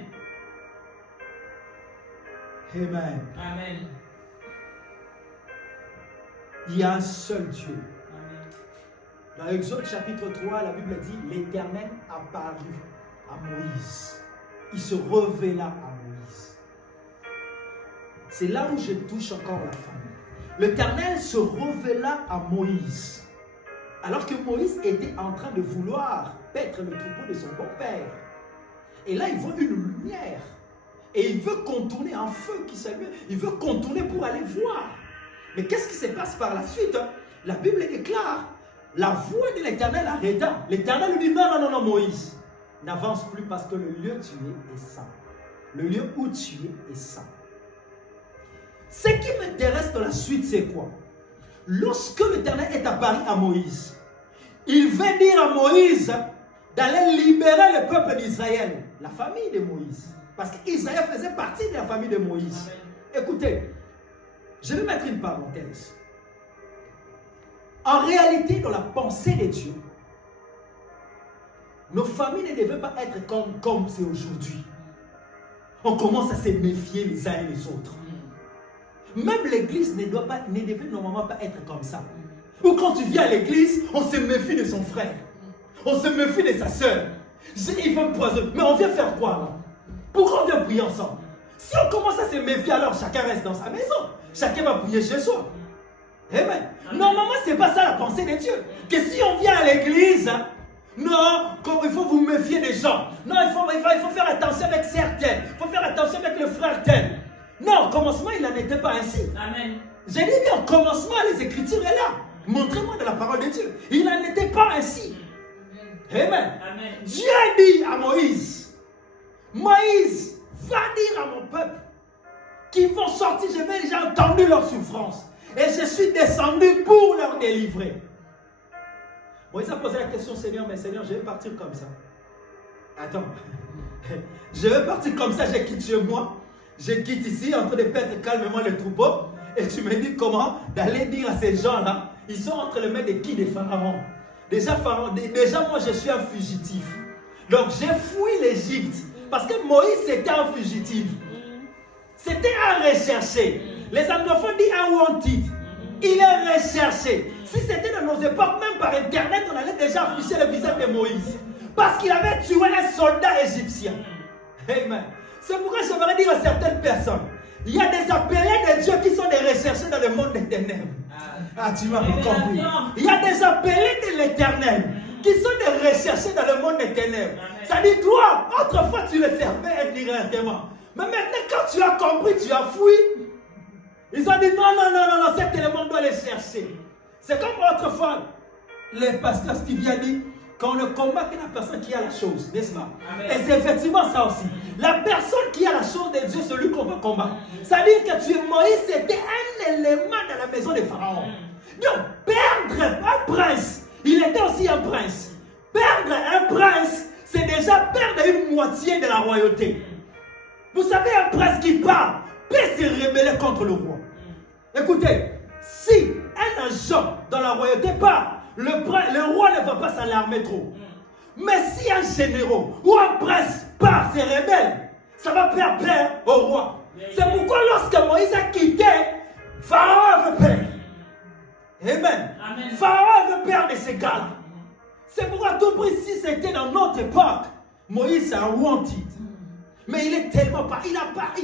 Amen. Amen. Il y a un seul Dieu. Amen. Dans Exode chapitre 3, la Bible dit l'Éternel apparut à Moïse. Il se révéla à Moïse. C'est là où je touche encore la famille. L'Éternel se révéla à Moïse. Alors que Moïse était en train de vouloir paître le troupeau de son beau-père. Et là, il voit une lumière. Et il veut contourner un feu qui s'allume. Il veut contourner pour aller voir. Mais qu'est-ce qui se passe par la suite? La Bible déclare, la voix de l'Éternel arrêta. L'Éternel lui dit, non, Moïse. N'avance plus parce que le lieu où tu es saint. Le lieu où tu es est saint. Ce qui m'intéresse dans la suite, c'est quoi? Lorsque l'Éternel est apparu à Moïse, il veut dire à Moïse d'aller libérer le peuple d'Israël, la famille de Moïse. Parce qu'Israël faisait partie de la famille de Moïse. Amen. Écoutez, je vais mettre une parenthèse. En réalité, dans la pensée de Dieu, nos familles ne devaient pas être comme c'est aujourd'hui. On commence à se méfier les uns et les autres. Même l'église ne devait normalement pas être comme ça. Ou quand tu viens à l'église, on se méfie de son frère. On se méfie de sa soeur. Il va me poisonner. Mais on vient faire quoi là? Pourquoi on vient prier ensemble? Si on commence à se méfier, alors chacun reste dans sa maison. Chacun va prier chez soi. Amen. Normalement, ce n'est pas ça la pensée de Dieu. Que si on vient à l'église, non, comme il faut vous méfier des gens. Non, il faut faire attention avec certains. Il faut faire attention avec le frère tel. Non, au commencement, il n'en était pas ainsi. Amen. J'ai dit bien, au commencement, les Écritures est là. Montrez-moi de la parole de Dieu. Il n'en était pas ainsi. Amen. Amen. Dieu a dit à Moïse, Moïse, va dire à mon peuple qu'ils vont sortir. J'ai entendu leur souffrance. Et je suis descendu pour leur délivrer. Moïse a posé la question, Seigneur, mais Seigneur, je vais partir comme ça. Attends. Je vais partir comme ça, je quitte chez moi. Je quitte ici, en train de perdre calmement le troupeau. Et tu me dis comment d'aller dire à ces gens-là, ils sont entre les mains de qui? Des pharaons. Déjà, moi, je suis un fugitif. Donc, j'ai fui l'Égypte. Parce que Moïse, c'était un fugitif. C'était un recherché. Les anglophones disent un wanted. Il est recherché. Si c'était dans nos époques, même par Internet, on allait déjà afficher le visage de Moïse. Parce qu'il avait tué un soldat égyptien. Amen. C'est pourquoi j'aimerais dire à certaines personnes, il y a des appelés de Dieu qui sont des recherchés dans le monde des ténèbres. Ah, tu m'as compris. Il y a des appelés de l'Éternel qui sont des recherchés dans le monde des ténèbres. Ça dit, toi, autrefois tu le servais indirectement. Mais maintenant, quand tu as compris, tu as fui. Ils ont dit, non, cet élément doit les chercher. C'est comme autrefois. le pasteur Stevie a dit qu'on ne combat que la personne qui a la chose, n'est-ce pas? Amen. Et c'est effectivement ça aussi. La personne qui a la chose de Dieu, celui qu'on va combattre. C'est-à-dire que tu es Moïse, c'était un élément dans la maison de Pharaon. Donc, perdre un prince, il était aussi un prince. Perdre un prince, c'est déjà perdre une moitié de la royauté. Vous savez, un prince qui part peut se rebeller contre le roi. Écoutez, si un agent dans la royauté part, le roi ne va pas s'alarmer trop. Mais si un général ou un prince part, se rebelle, ça va faire peur au roi. C'est pourquoi lorsque Moïse a quitté, Pharaon avait peur. Amen. Amen. Pharaon avait peur de ces gars-là. C'est pourquoi tout prix, si c'était dans notre époque, Moïse a wanted. Mais il est tellement pas, il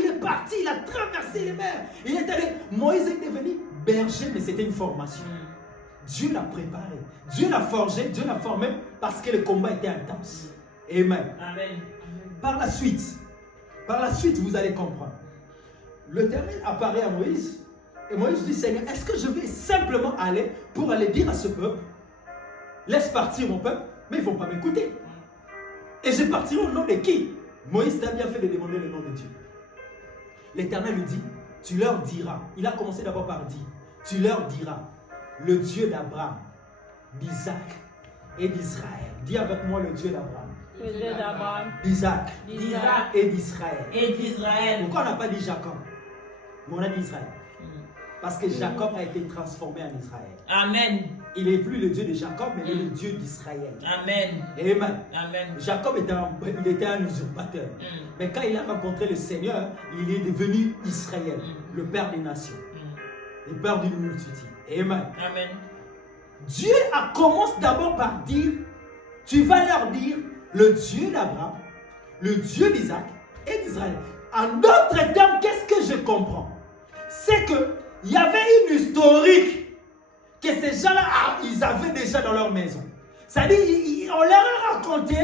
est parti, il a traversé les mers. Il est allé, Moïse est devenu berger, mais c'était une formation. Dieu l'a préparé, Dieu l'a forgé, Dieu l'a formé parce que le combat était intense. Amen. Amen. Par la suite, vous allez comprendre. L'Éternel apparaît à Moïse et Moïse dit, Seigneur, est-ce que je vais simplement aller pour aller dire à ce peuple, laisse partir mon peuple, mais ils ne vont pas m'écouter. Et je partirai au nom de qui? Moïse t'a bien fait de demander le nom de Dieu. L'Éternel lui dit, tu leur diras, il a commencé d'abord par dire, tu leur diras, le Dieu d'Abraham, d'Isaac et d'Israël. Dis avec moi le Dieu d'Abraham, Le Dieu d'Abraham, d'Isaac D'Isaac et d'Israël. et d'Israël. Pourquoi on n'a pas dit Jacob? Mais on a dit Israël. Parce que Jacob a été transformé en Israël. Amen. Il n'est plus le Dieu de Jacob, mais il est le Dieu d'Israël. Amen. Amen. Amen. Jacob était un usurpateur. Mais quand il a rencontré le Seigneur, il est devenu Israël, le Père des nations, le Père d'une multitude. Amen. Amen. Dieu commence d'abord par dire, tu vas leur dire, le Dieu d'Abraham, le Dieu d'Isaac et d'Israël. En d'autres termes, qu'est-ce que je comprends? C'est qu'il y avait une historique que ces gens-là, ils avaient déjà dans leur maison. C'est-à-dire, on leur a raconté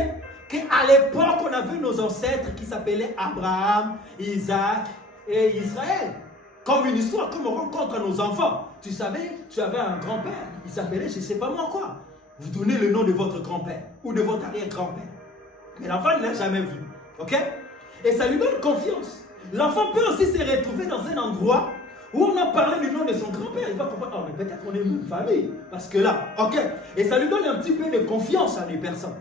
qu'à l'époque, on avait nos ancêtres qui s'appelaient Abraham, Isaac et Israël. Comme une histoire, comme on rencontre nos enfants. Tu savais, tu avais un grand-père, il s'appelait je ne sais pas moi quoi. Vous donnez le nom de votre grand-père ou de votre arrière-grand-père. Mais l'enfant ne l'a jamais vu. Ok? Et ça lui donne confiance. L'enfant peut aussi se retrouver dans un endroit où on a parlé du nom de son grand-père. Il va comprendre, oh, mais peut-être qu'on est une famille. Parce que là, ok? Et ça lui donne un petit peu de confiance à des personnes.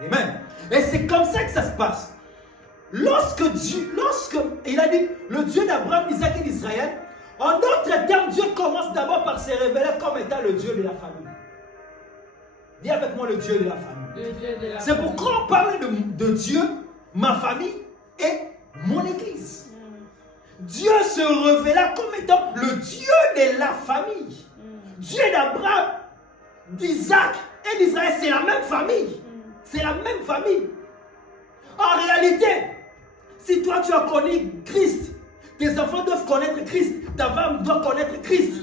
Amen. Et c'est comme ça que ça se passe. Lorsque il a dit le Dieu d'Abraham, d'Isaac et d'Israël, en d'autres termes, Dieu commence d'abord par se révéler comme étant le Dieu de la famille. Dis avec moi le Dieu de la famille. le Dieu de la C'est pourquoi on parle de Dieu, ma famille et mon église. Dieu se révéla comme étant le Dieu de la famille. Dieu d'Abraham, d'Isaac et d'Israël, c'est la même famille. C'est la même famille. En réalité, si toi tu as connu Christ, tes enfants doivent connaître Christ, ta femme doit connaître Christ.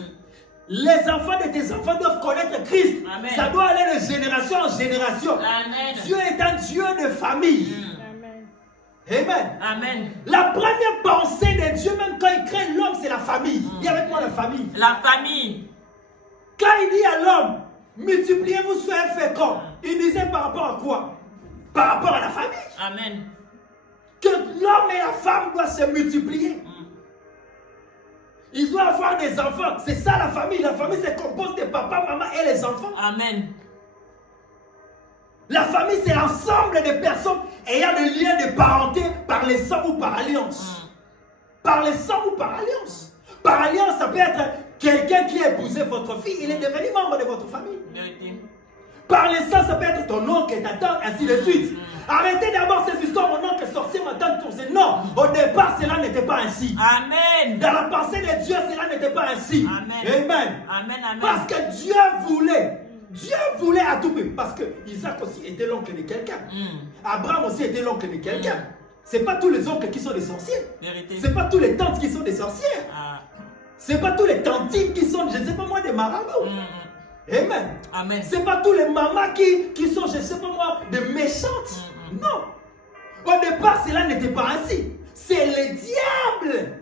Les enfants de tes enfants doivent connaître Christ. Amen. Ça doit aller de génération en génération. Amen. Dieu est un Dieu de famille. Amen. Amen. Amen. La première pensée de Dieu, même quand il crée l'homme, c'est la famille. Dis avec moi la famille. La famille. Quand il dit à l'homme, multipliez-vous, soyez féconds, il disait par rapport à quoi? Par rapport à la famille. Amen. Que l'homme et la femme doivent se multiplier. Ils doivent avoir des enfants. C'est ça la famille. La famille se compose de papa, maman et les enfants. Amen. La famille, c'est l'ensemble des personnes ayant des liens de parenté par les sang ou par alliance. Par les sang ou par alliance. Par alliance, ça peut être quelqu'un qui a épousé votre fille. Il est devenu membre de votre famille. Vérité. Par les sang, ça peut être ton oncle et ta tante, ainsi de suite. Arrêtez d'abord ces histoires, mon oncle est sorcier, ma tante tourne. Non, au départ, cela n'était pas ainsi. Amen. Dans la pensée de Dieu, cela n'était pas ainsi. Amen. Amen. Amen. Amen. Parce que Dieu voulait à tout prix. Parce que Isaac aussi était l'oncle de quelqu'un. Abraham aussi était l'oncle de quelqu'un. Ce n'est pas tous les oncles qui sont des sorciers. Vérité. Ce n'est pas tous les tantes qui sont des sorcières. Ah. Ce n'est pas tous les tantines qui sont, je ne sais pas moi, des marabouts. Amen. Amen. Ce n'est pas tous les mamans qui sont, je ne sais pas moi, des méchantes. Non. Au départ, cela n'était pas ainsi. C'est le diable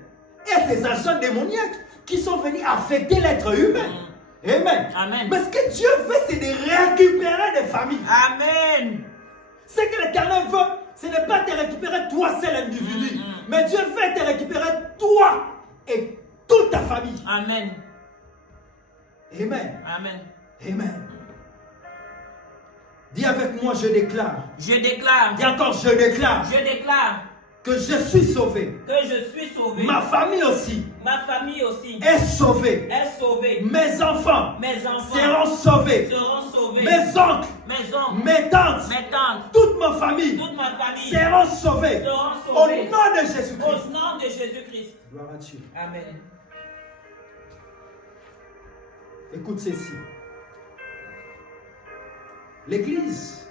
et ses agents démoniaques qui sont venus affecter l'être humain. Amen. Amen. Mais ce que Dieu veut, c'est de récupérer des familles. Amen. Ce que l'Éternel veut, ce n'est pas de récupérer toi seul individu. Mais Dieu veut te récupérer toi et toute ta famille. Amen. Amen. Amen. Amen. Dis avec moi, je déclare. Je déclare. Dis encore, je déclare. Je déclare Que je suis sauvé. que je suis sauvé. Ma famille aussi Ma famille aussi est sauvée. est sauvée. Mes enfants Mes enfants seront sauvés. seront sauvés. Mes oncles, Mes oncles, mes tantes, mes tantes, toute ma famille toute ma famille seront sauvés. seront Au sauvés. nom de Jésus-Christ. Au nom de Jésus-Christ. Gloire à Dieu. Amen. Écoute ceci. L'église,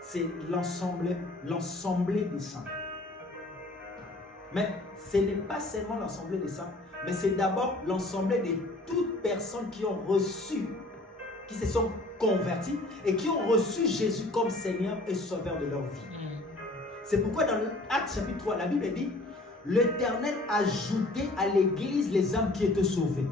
c'est l'ensemble des saints. Mais ce n'est pas seulement l'ensemble des saints, mais c'est d'abord l'ensemble de toutes personnes qui ont reçu, qui se sont converties et qui ont reçu Jésus comme Seigneur et Sauveur de leur vie. C'est pourquoi dans Actes chapitre 3, la Bible dit, l'Éternel ajoutait à l'église les âmes qui étaient sauvées.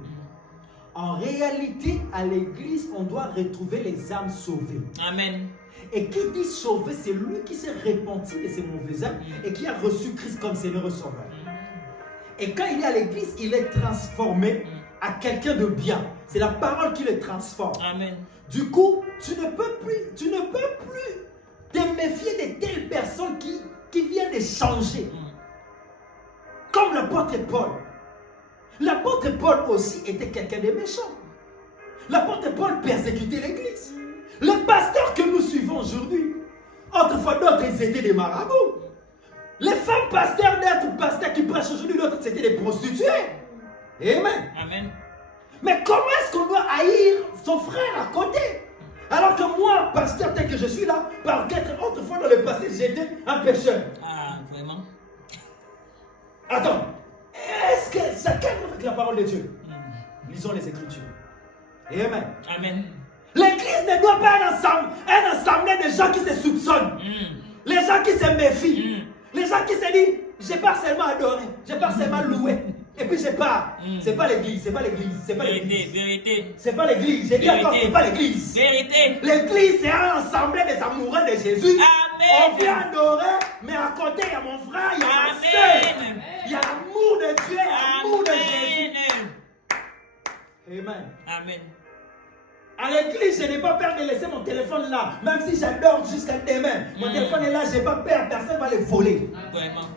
En réalité, à l'église, on doit retrouver les âmes sauvées. Amen. Et qui dit sauvé, c'est lui qui s'est repenti de ses mauvais âmes et qui a reçu Christ comme Seigneur et Sauveur. Et quand il est à l'église, il est transformé à quelqu'un de bien. C'est la parole qui le transforme. Amen. Du coup, tu ne peux plus te méfier de telles personnes qui viennent de changer. Comme l'apôtre Paul. L'apôtre Paul aussi était quelqu'un de méchant. L'apôtre Paul persécutait l'église. Les pasteurs que nous suivons aujourd'hui, autrefois d'autres ils étaient des marabouts. Les femmes pasteurs d'être pasteurs qui prêchent aujourd'hui, d'autres c'était des prostituées. Amen. Amen. Mais comment est-ce qu'on doit haïr son frère à côté? Alors que moi, pasteur tel que je suis là, par contre, autrefois dans le passé, j'étais un pécheur. Ah, vraiment? Attends, est-ce que ça calme avec la parole de Dieu? Lisons les Écritures. Amen. Amen. L'église ne doit pas être un assemblée de gens qui se soupçonnent. Les gens qui se méfient. Les gens qui se disent, je pars seulement adorer, je pars seulement louer. Et puis je pars. C'est pas l'église, c'est pas l'église, c'est pas l'église. Vérité. C'est pas l'église. J'ai dit encore, c'est pas l'église. Vérité. L'église, c'est un assemblée des amoureux de Jésus. Amen. On vient adorer, mais à côté, il y a mon frère, il y a ma soeur. Amen. Il y a l'amour de Dieu, l'amour de Jésus. Amen. Amen. Amen. À l'église, je n'ai pas peur de laisser mon téléphone là. Même si j'adore jusqu'à demain. Mon téléphone est là, je n'ai pas peur. Personne ne va le voler. Vraiment.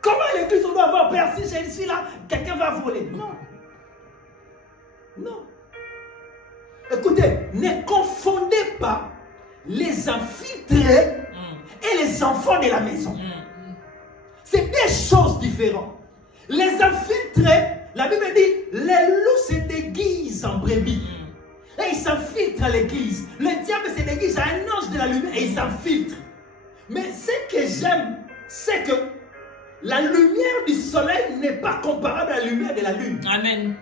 Comment à l'église on doit avoir peur? Si je suis là, quelqu'un va voler? Non. Non. Écoutez, ne confondez pas les infiltrés et les enfants de la maison. C'est des choses différentes. Les infiltrés, la Bible dit, les loups se déguisent en brebis. Et ils s'infiltrent à l'église. Le diable se déguise à un ange de la lumière et il s'infiltre. Mais ce que j'aime, c'est que la lumière du soleil n'est pas comparable à la lumière de la lune. Amen.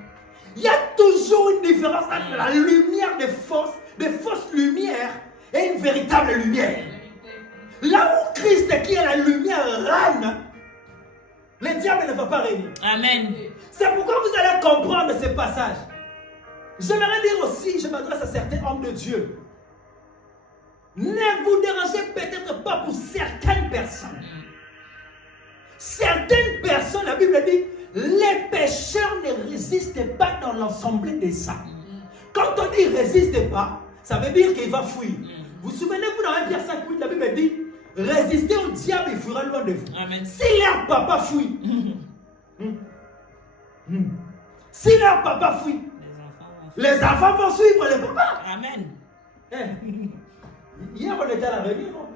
Il y a toujours une différence entre la lumière des fausses lumières et une véritable lumière. Là où Christ, qui est la lumière, règne, le diable ne va pas régner. Amen. C'est pourquoi vous allez comprendre ce passage. J'aimerais dire aussi, je m'adresse à certains hommes de Dieu. Ne vous dérangez peut-être pas pour certaines personnes. Certaines personnes, la Bible dit, les pécheurs ne résistent pas dans l'ensemble des saints. Quand on dit résistez pas, ça veut dire qu'il va fuir. Vous souvenez-vous dans 1 Pierre 5:8, la Bible dit, résistez au diable, il fuira loin de vous. Amen. Si leur papa fuit, si leur papa fuit, les enfants vont suivre le papa. Amen. Hier, on était à la réunion.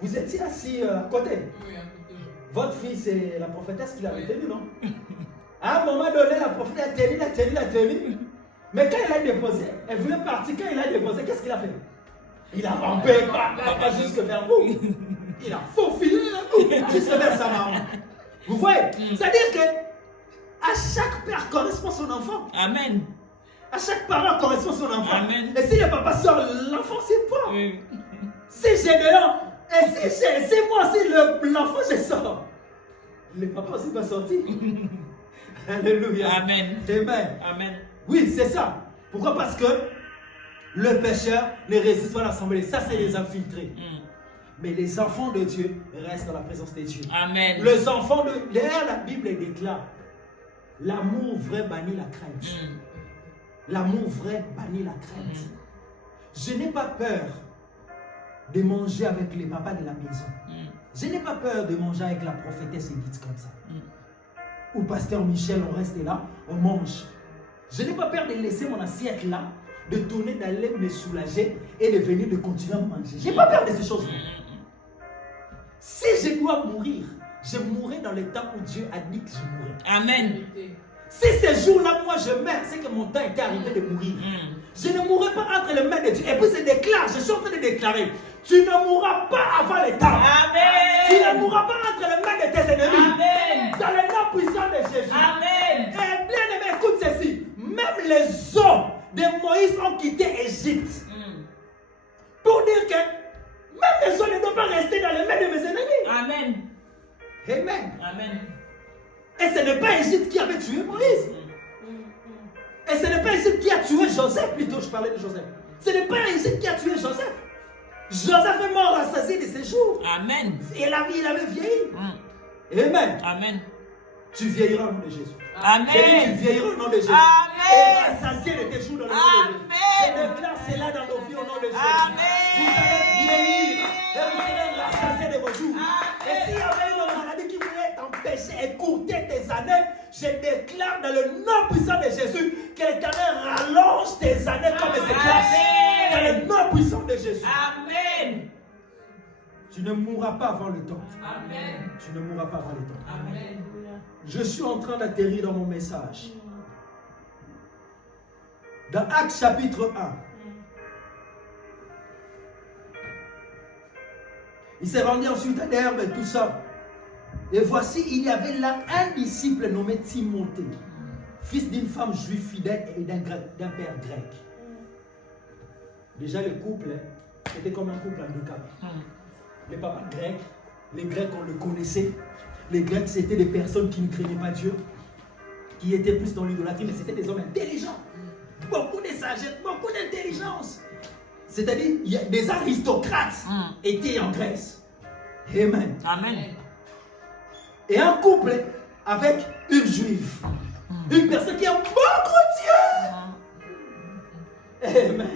Vous étiez assis à côté. Votre fille, c'est la prophétesse qui l'avait tenue, non? À un moment donné, la prophétesse a tenu. Mais quand il a déposé, elle voulait partir. Quand il a déposé, qu'est-ce qu'il a fait? Il a rampé, pas jusque vers vous. Il a faufilé jusque vers sa maman. Vous voyez? C'est-à-dire que à chaque père correspond son enfant. Amen. À chaque parent correspond son enfant. Amen. Et si le papa sort, l'enfant c'est pas. Oui. Si j'ai dehors, et si moi aussi l'enfant je sors, le papa aussi va sortir. Alléluia. Amen. Amen. Amen. Oui, c'est ça. Pourquoi? Parce que le pécheur ne résiste pas à l'assemblée. Ça, c'est les infiltrés. Mais les enfants de Dieu restent dans la présence de Dieu. Amen. Les enfants de... D'ailleurs, la Bible déclare, l'amour vrai bannit la crainte. L'amour vrai bannit la crainte. Je n'ai pas peur de manger avec les papas de la maison. Je n'ai pas peur de manger avec la prophétesse Edith comme ça. Ou pasteur Michel, on reste là, on mange. Je n'ai pas peur de laisser mon assiette là, de tourner, d'aller me soulager et de venir de continuer à manger. Je n'ai pas peur de ces choses-là. Si je dois mourir, je mourrai dans le temps où Dieu a dit que je mourrai. Amen. Si ces jours-là, moi je meurs, c'est que mon temps était arrivé de mourir. Je ne mourrai pas entre les mains de Dieu. Et puis je déclare, je suis en train de déclarer, tu ne mourras pas avant le temps. Amen. Tu ne mourras pas entre les mains de tes ennemis. Amen. Dans le nom puissant de Jésus. Amen. Et bien aimé, écoute ceci. Même les hommes de Moïse ont quitté Égypte. Pour dire que même les hommes ne doivent pas rester dans les mains de mes ennemis. Amen. Amen. Amen. Et ce n'est pas Égypte qui avait tué Moïse. Et ce n'est pas Égypte qui a tué Joseph, plutôt je parlais de Joseph. Ce n'est pas Égypte qui a tué Joseph. Joseph est mort rassasié de ses jours. Amen. Et la vie, il avait vieilli. Amen. Amen. Tu vieilliras au nom de Jésus. Amen. J'ai dit, tu vieilliras au nom de Jésus. Amen. Et rassasié de tes jours dans le nom de Jésus. Je déclare cela dans nos vies au nom de Jésus. Amen. Vous allez vieillir et vous serez rassasiés de vos jours. Et s'il y avait une maladie qui voulait t'empêcher, écourter tes années, je déclare dans le nom puissant de Jésus que l'Éternel rallonge tes années comme des éclats. Dans le nom puissant de Jésus. Amen. Tu ne mourras pas avant le temps. Amen. Tu ne mourras pas avant le temps. Amen. Je suis en train d'atterrir dans mon message. Dans Actes chapitre 1. Il s'est rendu ensuite à Derbe et tout ça. Et voici, il y avait là un disciple nommé Timothée, fils d'une femme juive fidèle et d'un père grec. Déjà le couple, c'était comme un couple handicapé. Les papas grecs, les Grecs on le connaissait. Les Grecs c'était des personnes qui ne craignaient pas Dieu, qui étaient plus dans l'idolâtrie, mais c'était des hommes intelligents. Beaucoup de sagesse, beaucoup d'intelligence. C'est-à-dire, des aristocrates étaient en Grèce. Amen. Amen. Et un couple avec une juive. Une personne qui aime beaucoup Dieu. Amen.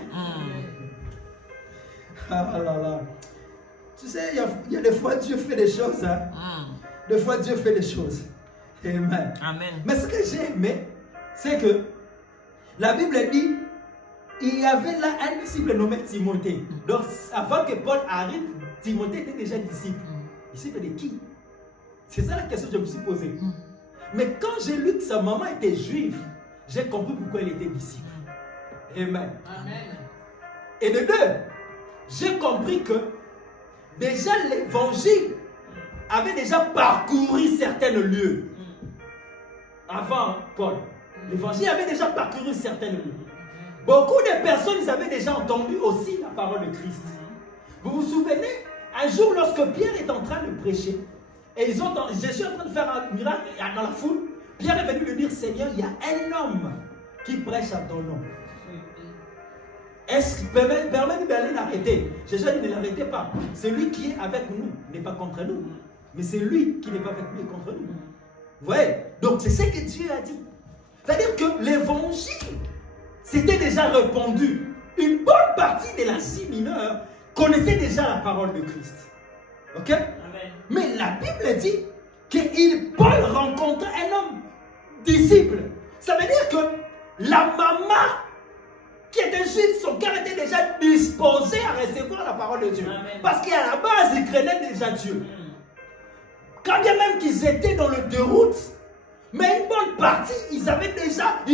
Ah là là. Tu sais, il y a des fois Dieu fait des choses. Hein? Des fois Dieu fait des choses. Amen. Amen. Mais ce que j'ai aimé, c'est que la Bible dit, il y avait là un disciple nommé Timothée. Donc avant que Paul arrive, Timothée était déjà disciple. Disciple de qui? C'est ça la question que je me suis posée. Mais quand j'ai lu que sa maman était juive, j'ai compris pourquoi elle était disciple. Amen. Amen. Et de deux, j'ai compris que déjà l'évangile avait déjà parcouru certains lieux. Avant Paul, l'évangile avait déjà parcouru certains lieux. Beaucoup de personnes, ils avaient déjà entendu aussi la parole de Christ. Vous vous souvenez, un jour lorsque Pierre est en train de prêcher, et Jésus est en train de faire un miracle dans la foule, Pierre est venu lui dire, Seigneur, il y a un homme qui prêche à ton nom. Est-ce que permet-nous d'aller l'arrêter? Jésus a dit, ne l'arrêtez pas. Celui qui est avec nous n'est pas contre nous. Mais c'est lui qui n'est pas avec nous et contre nous. Vous voyez? Donc c'est ce que Dieu a dit. C'est-à-dire que l'évangile s'était déjà répandu. Une bonne partie de l'Asie mineure connaissait déjà la parole de Christ. Ok? Amen. Mais la Bible dit que Paul rencontra un homme disciple. Ça veut dire que la maman qui était juif, son cœur était déjà disposé à recevoir la parole de Dieu. Amen. Parce qu'à la base, il craignait déjà Dieu. Quand bien même qu'ils étaient dans le déroute, mais une bonne partie, ils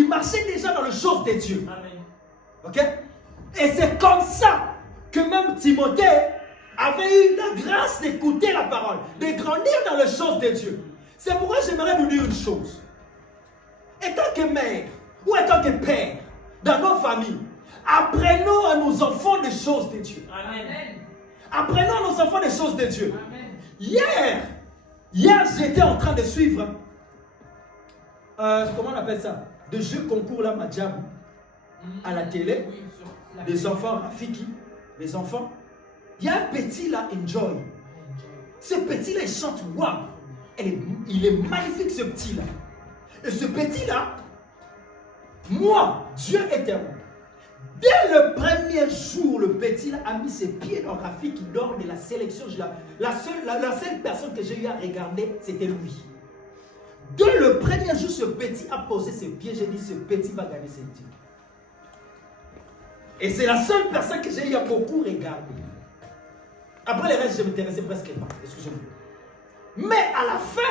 marchaient déjà dans les choses de Dieu. Amen. Ok? Et c'est comme ça que même Timothée avait eu la grâce d'écouter la parole, de grandir dans les choses de Dieu. C'est pourquoi j'aimerais vous dire une chose. Étant que mère ou étant que père, dans nos familles, apprenons à nos enfants des choses de Dieu. Amen. Apprenons à nos enfants des choses de Dieu. Amen. Hier, j'étais en train de suivre comment on appelle ça? De jeux concours là, Madjab, à la télé, des enfants, Rafiki, les enfants. Il y a un petit là, Enjoy. Ce petit là, il chante, waouh! Il est magnifique ce petit là. Et ce petit là, moi, Dieu éternel, dès le premier jour, le petit là a mis ses pieds dans Rafiki lors de la sélection. La seule personne que j'ai eu à regarder, c'était lui. Dès le premier jour, ce petit a posé ses pieds. J'ai dit, ce petit va gagner ses titres. Et c'est la seule personne que j'ai eu à beaucoup regarder. Après les restes, je m'intéressais presque pas. Excusez-moi. Mais à la fin,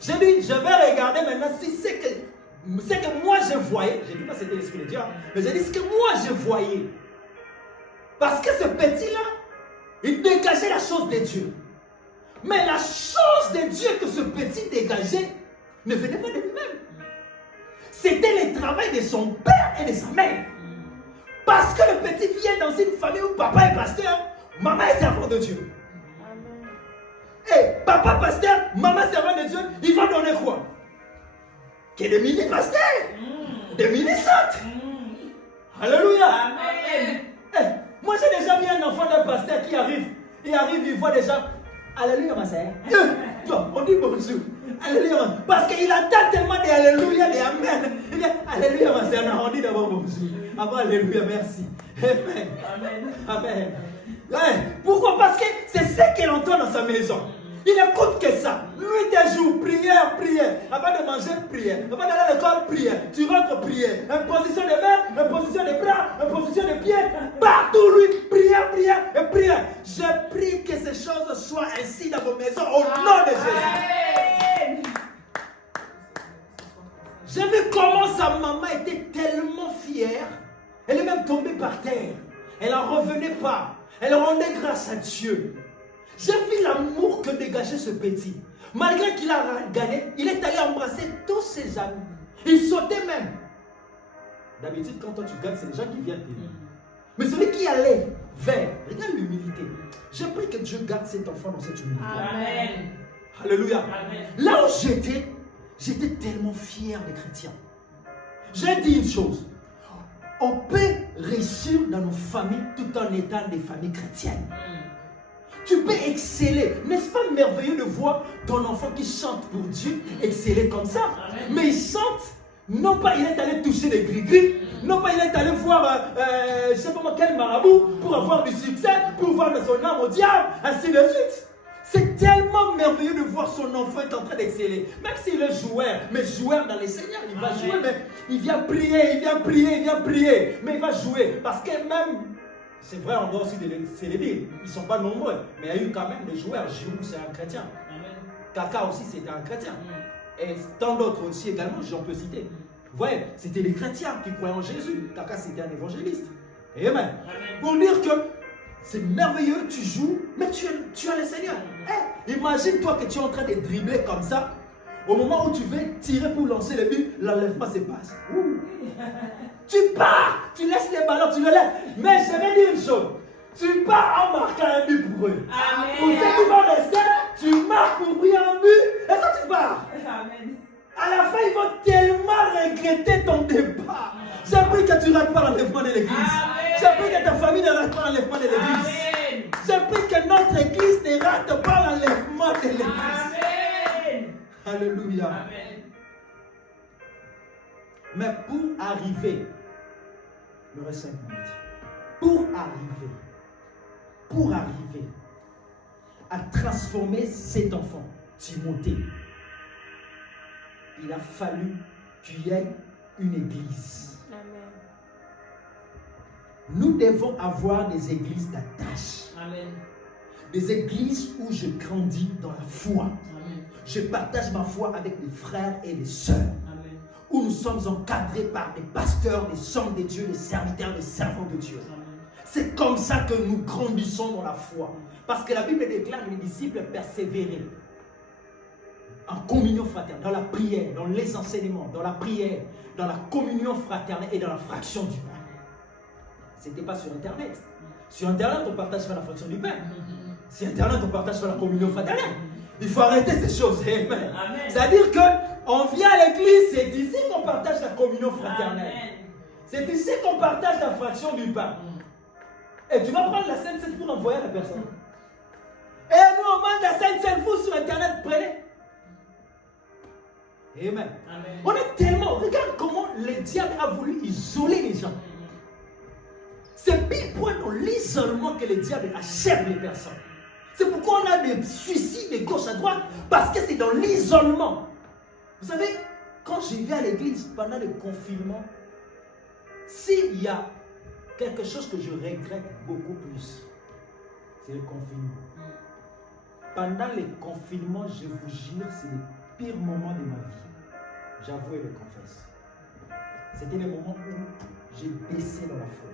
j'ai dit, je vais regarder maintenant si c'est que moi je voyais. Je ne dis pas que c'était l'Esprit de Dieu, mais j'ai dit ce que moi je voyais. Parce que ce petit-là, il dégageait la chose de Dieu. Mais la chose de Dieu que ce petit dégageait ne venait pas de lui-même. C'était le travail de son père et de sa mère. Parce que le petit vient dans une famille où papa est pasteur, maman est servante de Dieu. Et papa pasteur, maman servante de Dieu, il va donner quoi? Que des mini-pasteurs, des mini-saintes. Alléluia. Amen. Moi j'ai déjà vu un enfant d'un pasteur qui arrive. Il voit déjà. Alléluia ma sœur. Toi, on dit bonjour. Alléluia. Parce qu'il attend tellement des Alléluia, des Amen. Il dit Alléluia ma sœur. Non, on dit d'abord bonjour. Avant Alléluia, merci. Amen. Amen. Amen. Ouais. Pourquoi? Parce que c'est ce qu'il entend dans sa maison. Il n'écoute que ça. Nuit et jour, prière, prière. Avant de manger, prière. Avant d'aller à l'école, prière. Tu rentres, prière. Imposition de mains, imposition de bras, imposition de pieds. Partout, lui, prière, prière et prière. Je prie que ces choses soient ainsi dans vos maisons au nom de Jésus. J'ai vu comment sa maman était tellement fière. Elle est même tombée par terre. Elle n'en revenait pas. Elle rendait grâce à Dieu. J'ai vu l'amour que dégageait ce petit. Malgré qu'il a gagné, il est allé embrasser tous ses amis. Il sautait même. D'habitude, quand toi tu gagnes, c'est les gens qui viennent t'aider. Mais celui qui allait vers, regarde l'humilité. J'ai pris que Dieu garde cet enfant dans cette humilité. Amen. Alléluia. Amen. Là où j'étais tellement fier des chrétiens. J'ai dit une chose. On peut réussir dans nos familles tout en étant des familles chrétiennes. Tu peux exceller. N'est-ce pas merveilleux de voir ton enfant qui chante pour Dieu exceller comme ça? Amen. Mais il chante, non pas il est allé toucher les gris-gris, non pas il est allé voir, je ne sais pas moi, quel marabout pour avoir du succès, pour voir de son âme au diable, ainsi de suite. C'est tellement merveilleux de voir son enfant être en train d'exceller. Même s'il est joueur, mais joueur dans les Seigneurs, il va jouer, mais il vient prier, il vient prier, il vient prier. Mais il va jouer. Parce que même, c'est vrai, on doit aussi célébrer. Ils ne sont pas nombreux. Mais il y a eu quand même des joueurs. Giroud, c'est un chrétien. Kaka aussi, c'était un chrétien. Et tant d'autres aussi également, j'en peux citer. Vous voyez, c'était les chrétiens qui croyaient en Jésus. Kaka, c'était un évangéliste. Amen. Pour dire que c'est merveilleux, tu joues, mais tu as le Seigneur. Imagine-toi que tu es en train de dribbler comme ça. Au moment où tu veux tirer pour lancer le but, l'enlèvement se passe. Tu pars, tu laisses les ballons, tu le laisses. Mais je vais dire une chose. Tu pars en marquant un but pour eux. Amen. Pour ceux qui vont rester, tu marques pour briller un but et toi tu pars. Amen. À la fin, ils vont tellement regretter ton départ. J'ai pris que tu ne rates pas l'enlèvement de l'église. J'ai pris que ta famille ne rate pas l'enlèvement de l'église. J'ai pris que notre église ne rate pas l'enlèvement de l'église. Alléluia. Amen. Mais pour arriver, il me reste 5 minutes. Pour arriver à transformer cet enfant, Timothée, il a fallu qu'il y ait une église. Amen. Nous devons avoir des églises d'attache. Amen. Des églises où je grandis dans la foi. Amen. Je partage ma foi avec les frères et les sœurs. Amen. Où nous sommes encadrés par des pasteurs, des hommes de Dieu, des serviteurs, des servants de Dieu. Amen. C'est comme ça que nous grandissons dans la foi. Parce que la Bible déclare que les disciples persévéraient en communion fraternelle, dans la prière, dans les enseignements, dans la prière, dans la communion fraternelle et dans la fraction du pain. Ce n'était pas sur Internet. Sur Internet, on partage sur la fraction du pain. Sur Internet, on partage sur la communion fraternelle. Il faut arrêter ces choses. Amen. C'est-à-dire que On vient à l'église, c'est ici qu'on partage la communion fraternelle. C'est ici qu'on partage la fraction du pain. Et tu vas prendre la Sainte Seine pour envoyer à la personne. Et nous, on mange la Sainte Seine, vous sur Internet, prenez. Amen. Amen. On est tellement... Regarde comment le diable a voulu isoler les gens. C'est pile point dans l'isolement que le diable achève les personnes. C'est pourquoi on a des suicides de gauche à droite, parce que c'est dans l'isolement. Vous savez, quand je vais à l'église pendant le confinement, s'il y a quelque chose que je regrette beaucoup plus, c'est le confinement. Pendant le confinement, je vous jure, c'est le pire moment de ma vie. J'avoue et le confesse. C'était le moment où j'ai baissé dans la foi.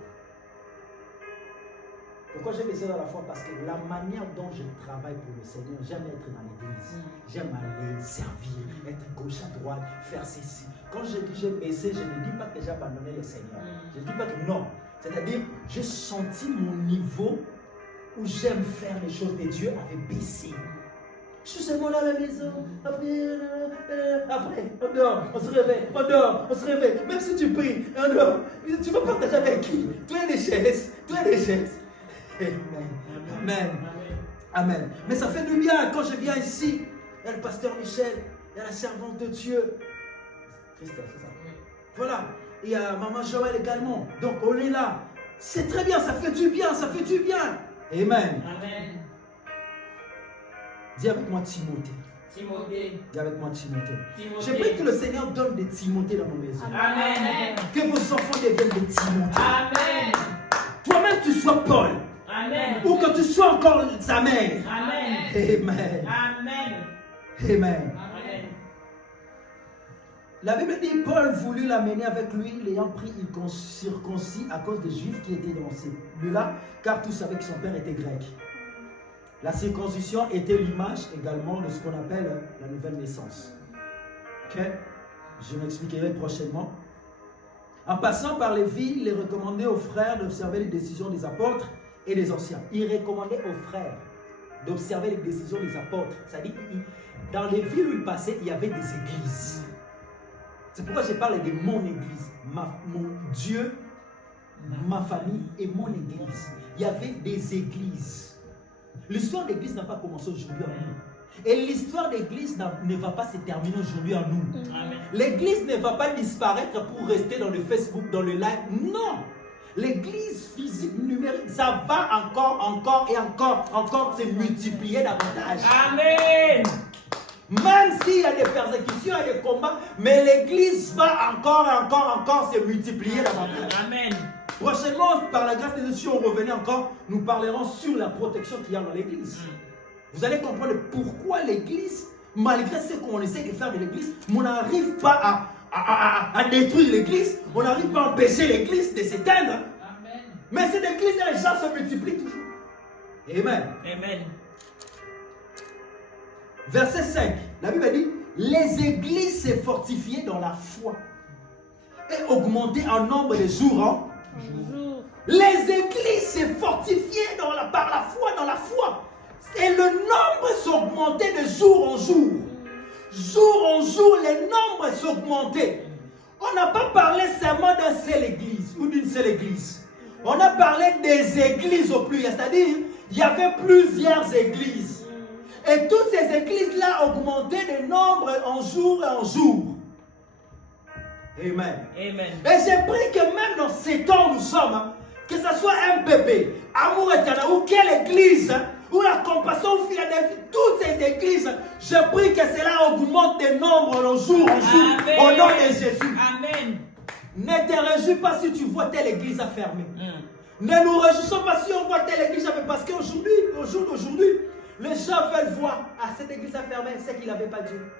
Pourquoi j'ai baissé dans la foi? Parce que la manière dont je travaille pour le Seigneur, j'aime être dans l'église. J'aime aller servir, être gauche à droite, faire ceci. Quand je dis j'ai baissé, je ne dis pas que j'ai abandonné le Seigneur. Je ne dis pas que non. C'est-à-dire, j'ai senti mon niveau où j'aime faire les choses de Dieu avait baissé. Je suis seulement là à la maison. Après, on dort, on se réveille, on dort, on se réveille. Même si tu pries, on dort. Tu vas partager avec qui? Tu as des chaises, tu as des chaises. Amen. Amen. Amen. Mais ça fait du bien quand je viens ici. Il y a le pasteur Michel, il y a la servante de Dieu. Christelle, c'est ça. Voilà. Il y a maman Joël également. Donc on est là. C'est très bien, ça fait du bien, ça fait du bien. Amen. Amen. Dis avec moi Timothée. Timothée. Dis avec moi Timothée. Timothée. Je prie que le Seigneur donne des Timothées dans nos maisons. Amen. Que vos enfants deviennent des Timothées. Amen. Toi-même tu sois Paul. Amen. Ou que tu sois encore sa mère. Amen. Amen. Amen. Amen. Amen. La Bible dit Paul voulut l'amener avec lui, l'ayant pris, il circoncis à cause des Juifs qui étaient dans ces lieux-là, car tous savaient que son père était grec. La circoncision était l'image également de ce qu'on appelle la nouvelle naissance. Ok? Je m'expliquerai prochainement. En passant par les villes, il recommandait aux frères d'observer les décisions des apôtres et des anciens. Il recommandait aux frères d'observer les décisions des apôtres. C'est-à-dire, dans les villes où il passait, il y avait des églises. C'est pourquoi je parle de mon église. Mon Dieu, ma famille et mon église. Il y avait des églises. L'histoire d'église n'a pas commencé aujourd'hui en nous. Et l'histoire d'église ne va pas se terminer aujourd'hui en nous. L'église ne va pas disparaître pour rester dans le Facebook, dans le live. Non. L'église physique, numérique, ça va encore se multiplier davantage. Amen. Même s'il y a des persécutions et des combats, mais l'église va encore se multiplier davantage. Amen. Prochainement, par la grâce de Dieu, si on revenait encore, nous parlerons sur la protection qu'il y a dans l'église. Vous allez comprendre pourquoi l'église, malgré ce qu'on essaie de faire de l'église, on n'arrive pas à détruire l'église, on n'arrive pas à empêcher l'église de s'éteindre. Mais cette église, les gens se multiplient toujours. Amen. Amen. Verset 5, la Bible dit, les églises se fortifiaient dans la foi et augmentaient en nombre de jours en jour. Les églises se fortifiaient par la foi, dans la foi. Et le nombre s'augmentait de jour en jour. Jour en jour, les nombres s'augmentaient. On n'a pas parlé seulement d'une seule église ou d'une seule église. On a parlé des églises au pluriel, c'est-à-dire il y avait plusieurs églises. Et toutes ces églises-là augmentaient de nombre en jour et en jour. Amen. Amen. Et j'ai pris que même dans ces temps où nous sommes, que ce soit MPP, Amour Éternel ou quelle église, ou la Compassion ou Philadelphie, toutes ces églises, j'ai pris que cela augmente de nombre en jour en jour. Amen. Au nom de Jésus. Amen. Ne te réjouis pas si tu vois telle église fermée. Ne nous réjouissons pas si on voit telle église fermée. Parce qu'aujourd'hui, au jour d'aujourd'hui, les gens veulent voir, cette église fermée, c'est qu'il n'avait pas Dieu.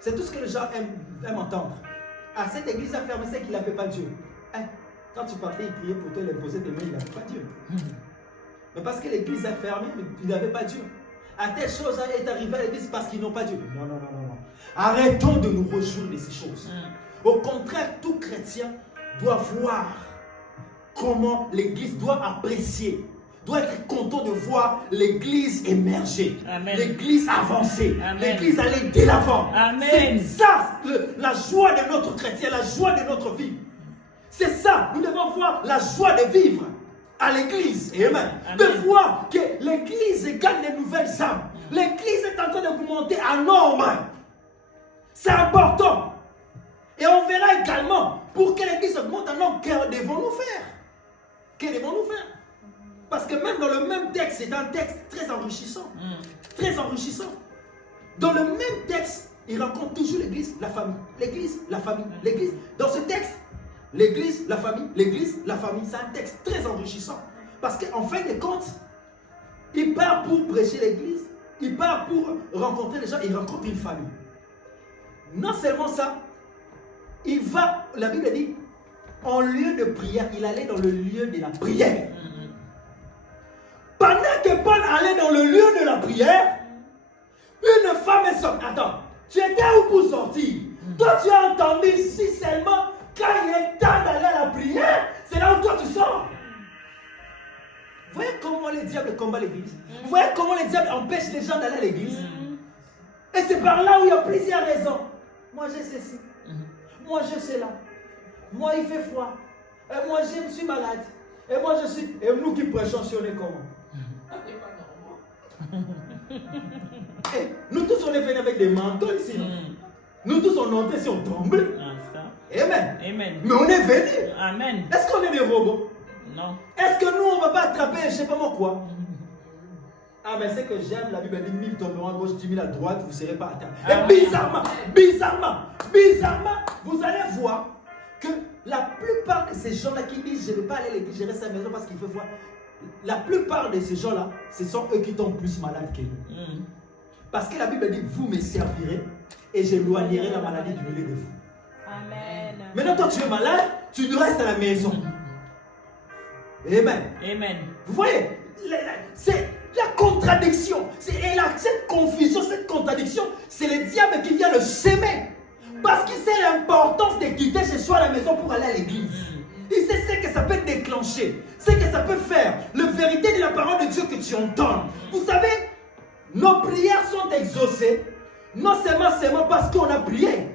C'est tout ce que les gens aiment entendre. Cette église fermée, c'est qu'il n'avait pas Dieu. Quand tu partais, il priait pour toi, il imposait des mains, il n'avait pas Dieu. Mais parce que l'église est fermée, il n'avait pas Dieu. Telle chose est arrivée à l'église parce qu'ils n'ont pas Dieu. Non. Arrêtons de nous réjouir de ces choses. Au contraire, tout chrétien doit voir comment l'église doit apprécier, doit être content content de voir l'église émerger, Amen. l'église avancer, Amen. l'église aller de l'avant. Amen. C'est ça la joie de notre chrétien, la joie de notre vie. C'est ça, nous devons voir la joie de vivre à l'église. Amen. Amen. De voir que l'église gagne de nouvelles âmes. L'église est en train d'augmenter en nombre. C'est important. Et on verra également, pour que l'église augmente en nombre, que devons-nous faire? Que devons-nous faire? Parce que même dans le même texte, c'est un texte très enrichissant. Très enrichissant. Dans le même texte, il raconte toujours l'église, la famille. L'église, la famille, l'église. Dans ce texte, l'église, la famille, c'est un texte très enrichissant. Parce qu'en fin de compte, il part pour prêcher l'église, il part pour rencontrer les gens, il rencontre une famille. Non seulement ça, il va, la Bible dit, en lieu de prière, il allait dans le lieu de la prière. Pendant que Paul allait dans le lieu de la prière, une femme est sortie. Attends, tu étais où pour sortir? Toi, tu as entendu si seulement quand il est temps d'aller à la prière, c'est là où toi tu sors. Vous voyez comment les diables combattent l'église? Vous voyez comment les diables empêchent les gens d'aller à l'église? Et c'est par là où il y a plusieurs raisons. Moi j'ai ceci. Moi je sais là. Moi il fait froid. Et moi je suis malade. Et moi je suis. Et nous qui prêchons sur les comment? Et nous tous on est venus avec des manteaux ici. Nous tous on est entrés ici, on tombait. Amen. Amen. Mais on est venus. Amen. Est-ce qu'on est des robots? Non. Est-ce que nous on ne va pas attraper je ne sais pas moi quoi? Ah mais c'est que j'aime, la Bible dit 1000 tomberont à gauche, 10 000 à droite, vous ne serez pas atteints. Et bizarrement, vous allez voir que la plupart de ces gens-là qui disent je ne vais pas aller à l'église, je reste à la maison parce qu'il fait froid. La plupart de ces gens-là, ce sont eux qui tombent plus malades que nous. Parce que la Bible dit vous me servirez et j'éloignerai la maladie du milieu de vous. Amen. Maintenant toi tu es malade, tu restes à la maison. Amen. Amen. Vous voyez, c'est la contradiction. Cette confusion, cette contradiction, c'est le diable qui vient le semer. Parce qu'il sait l'importance de quitter chez soi à la maison pour aller à l'église. Il sait ce que ça peut déclencher, ce que ça peut faire. La vérité de la parole de Dieu que tu entends. Vous savez, nos prières sont exaucées, non seulement parce qu'on a prié.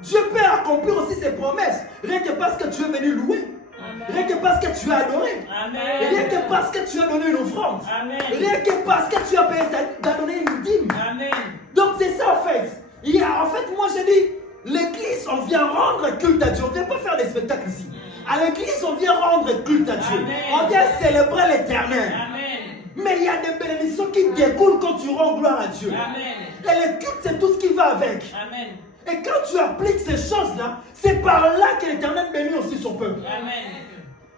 Dieu peut accomplir aussi ses promesses, rien que parce que tu es venu louer. Amen. Rien que parce que tu as adoré. Amen. Rien que parce que tu as donné une offrande. Amen. Rien que parce que tu as donné une dîme. Amen. Donc c'est ça en fait. En fait, moi je dis, l'église, on vient rendre culte à Dieu. On ne vient pas faire des spectacles ici. À l'église, on vient rendre culte à Dieu. Amen. On vient célébrer l'éternel. Amen. Mais il y a des bénédictions qui découlent quand tu rends gloire à Dieu. Amen. Et le culte, c'est tout ce qui va avec. Amen. Et quand tu appliques ces choses-là, c'est par là que l'éternel bénit aussi son peuple. Amen.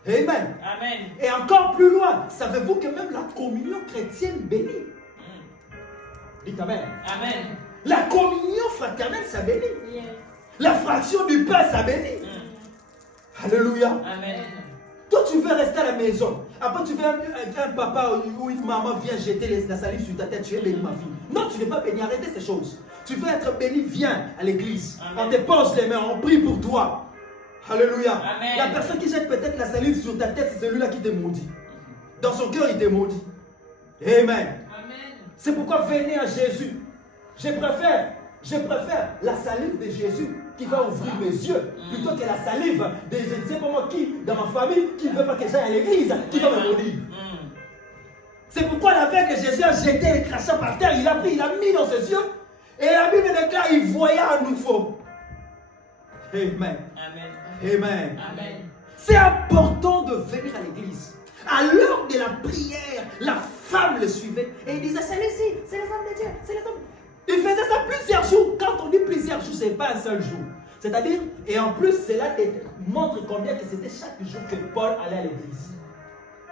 Amen. Amen. Et encore plus loin, savez-vous que même la communion chrétienne bénit? Dites Amen. Amen. La communion fraternelle, ça bénit. Yes. La fraction du pain, ça bénit. Alléluia. Amen. Toi, tu veux rester à la maison. Après, tu veux un papa ou une maman vient jeter la salive sur ta tête. Tu es béni, ma fille. Non, tu n'es pas béni. Arrêtez ces choses. Tu veux être béni, viens à l'église. Amen. On te pose les mains, on prie pour toi. Alléluia. Amen. La personne qui jette peut-être la salive sur ta tête, c'est celui-là qui te maudit. Dans son cœur, il te maudit. Amen. Amen. C'est pourquoi venez à Jésus. Je préfère la salive de Jésus qui va ouvrir mes yeux plutôt que la salive de je ne sais pas moi qui dans ma famille qui ne veut pas que j'aille à l'église qui va me maudire. C'est pourquoi la veille que Jésus a jeté les crachats par terre, il a pris, il a mis dans ses yeux et la Bible déclare il voyait à nouveau. Amen. Amen. Amen. Amen. C'est important de venir à l'église. À l'heure de la prière, la femme le suivait et il disait c'est les c'est les hommes de Dieu, c'est les hommes. Il faisait ça plusieurs jours. Quand on dit plusieurs jours, ce n'est pas un seul jour. C'est-à-dire, et en plus, cela montre combien que c'était chaque jour que Paul allait à l'église.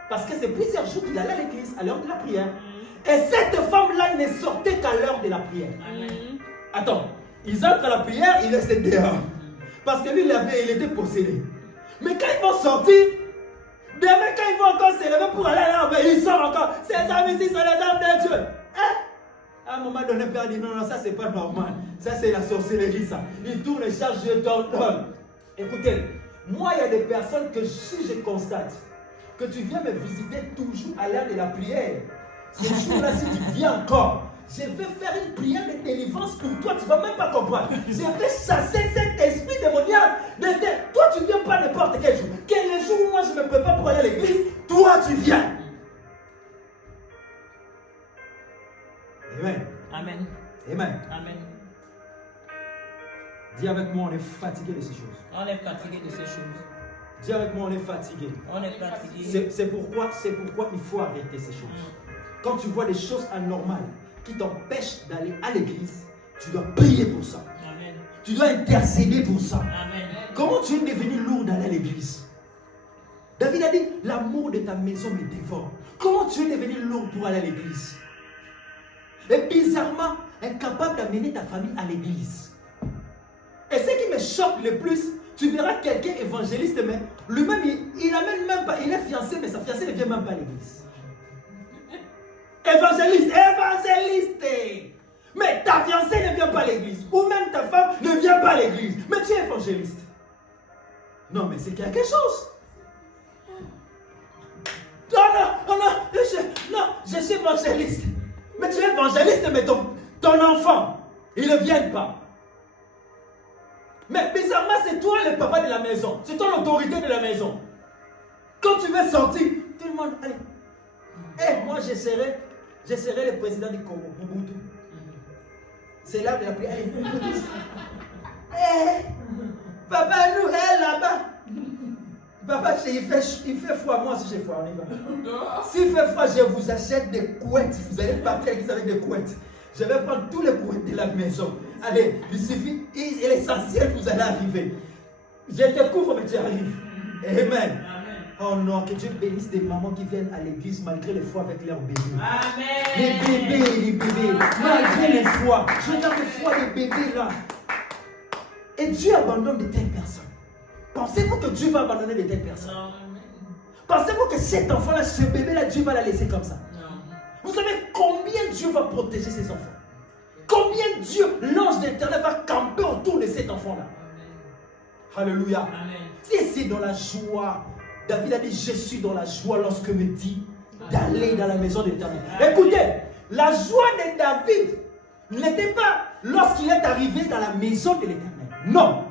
Parce que c'est plusieurs jours qu'il allait à l'église à l'heure de la prière. Et cette femme-là ne sortait qu'à l'heure de la prière. Attends, ils entrent à la prière, il restait dehors. Parce que lui, il était possédé. Mais quand ils vont sortir, demain quand ils vont encore s'élever pour aller là, ils sortent encore. Ces hommes ici sont les hommes de Dieu. Hein? À un moment donné, Père dit non, ça c'est pas normal. Ça c'est la sorcellerie, ça. Il tourne et charge, je t'ordonne. Écoutez, moi il y a des personnes que si je constate que tu viens me visiter toujours à l'heure de la prière. Ce jour-là, si tu viens encore, je vais faire une prière de délivrance pour toi. Tu ne vas même pas comprendre. Je vais chasser cet esprit démoniaque de terre. Toi, tu ne viens pas n'importe quel jour. Quel jour où moi je ne me prépare pour aller à l'église, toi, tu viens. Amen. Amen. Amen. Amen. Dis avec moi, on est fatigué de ces choses. On est fatigué de ces choses. Dis avec moi, on est fatigué. On est fatigué. C'est pourquoi il faut arrêter ces choses. Quand tu vois des choses anormales qui t'empêchent d'aller à l'église, tu dois prier pour ça. Amen. Tu dois intercéder pour ça. Amen. Comment tu es devenu lourd d'aller à l'église? David a dit, l'amour de ta maison me dévore. Comment tu es devenu lourd pour aller à l'église? Et bizarrement, incapable d'amener ta famille à l'église. Et ce qui me choque le plus, tu verras quelqu'un évangéliste, mais lui-même, il n'amène même pas, il est fiancé, mais sa fiancée ne vient même pas à l'église. Évangéliste. Mais ta fiancée ne vient pas à l'église. Ou même ta femme ne vient pas à l'église. Mais tu es évangéliste. Non, mais c'est quelque chose. Je suis évangéliste. Mais tu es évangéliste, mais ton enfant, il ne vient pas. Mais bizarrement, c'est toi le papa de la maison. C'est toi l'autorité de la maison. Quand tu veux sortir, tout le monde, allez. Et moi, je serai le président du Congo, Mobutu. C'est là où il a pris, allez, Mobutu. Papa, nous, là-bas. Papa, il fait froid, moi aussi j'ai froid, on y va. S'il fait froid, je vous achète des couettes. Vous allez partir avec des couettes. Je vais prendre tous les couettes de la maison. Allez, il suffit, et l'essentiel, vous allez arriver. Je te couvre, mais tu arrives. Amen. Oh non, que Dieu bénisse des mamans qui viennent à l'église malgré les fois avec leurs bébés. Amen. Les bébés, malgré les fois. Je regarde les fois des bébés là. Et Dieu abandonne de telles personnes. Pensez-vous que Dieu va abandonner de telles personnes? Non. Pensez-vous que cet enfant-là, ce bébé-là, Dieu va la laisser comme ça? Non. Vous savez combien Dieu va protéger ses enfants? Combien Dieu, l'ange d'Éternel, va camper autour de cet enfant-là? Alléluia. Amen. Si c'est dans la joie, David a dit, je suis dans la joie lorsque me dit d'aller dans la maison de l'Éternel. Écoutez, la joie de David n'était pas lorsqu'il est arrivé dans la maison de l'Éternel. Non.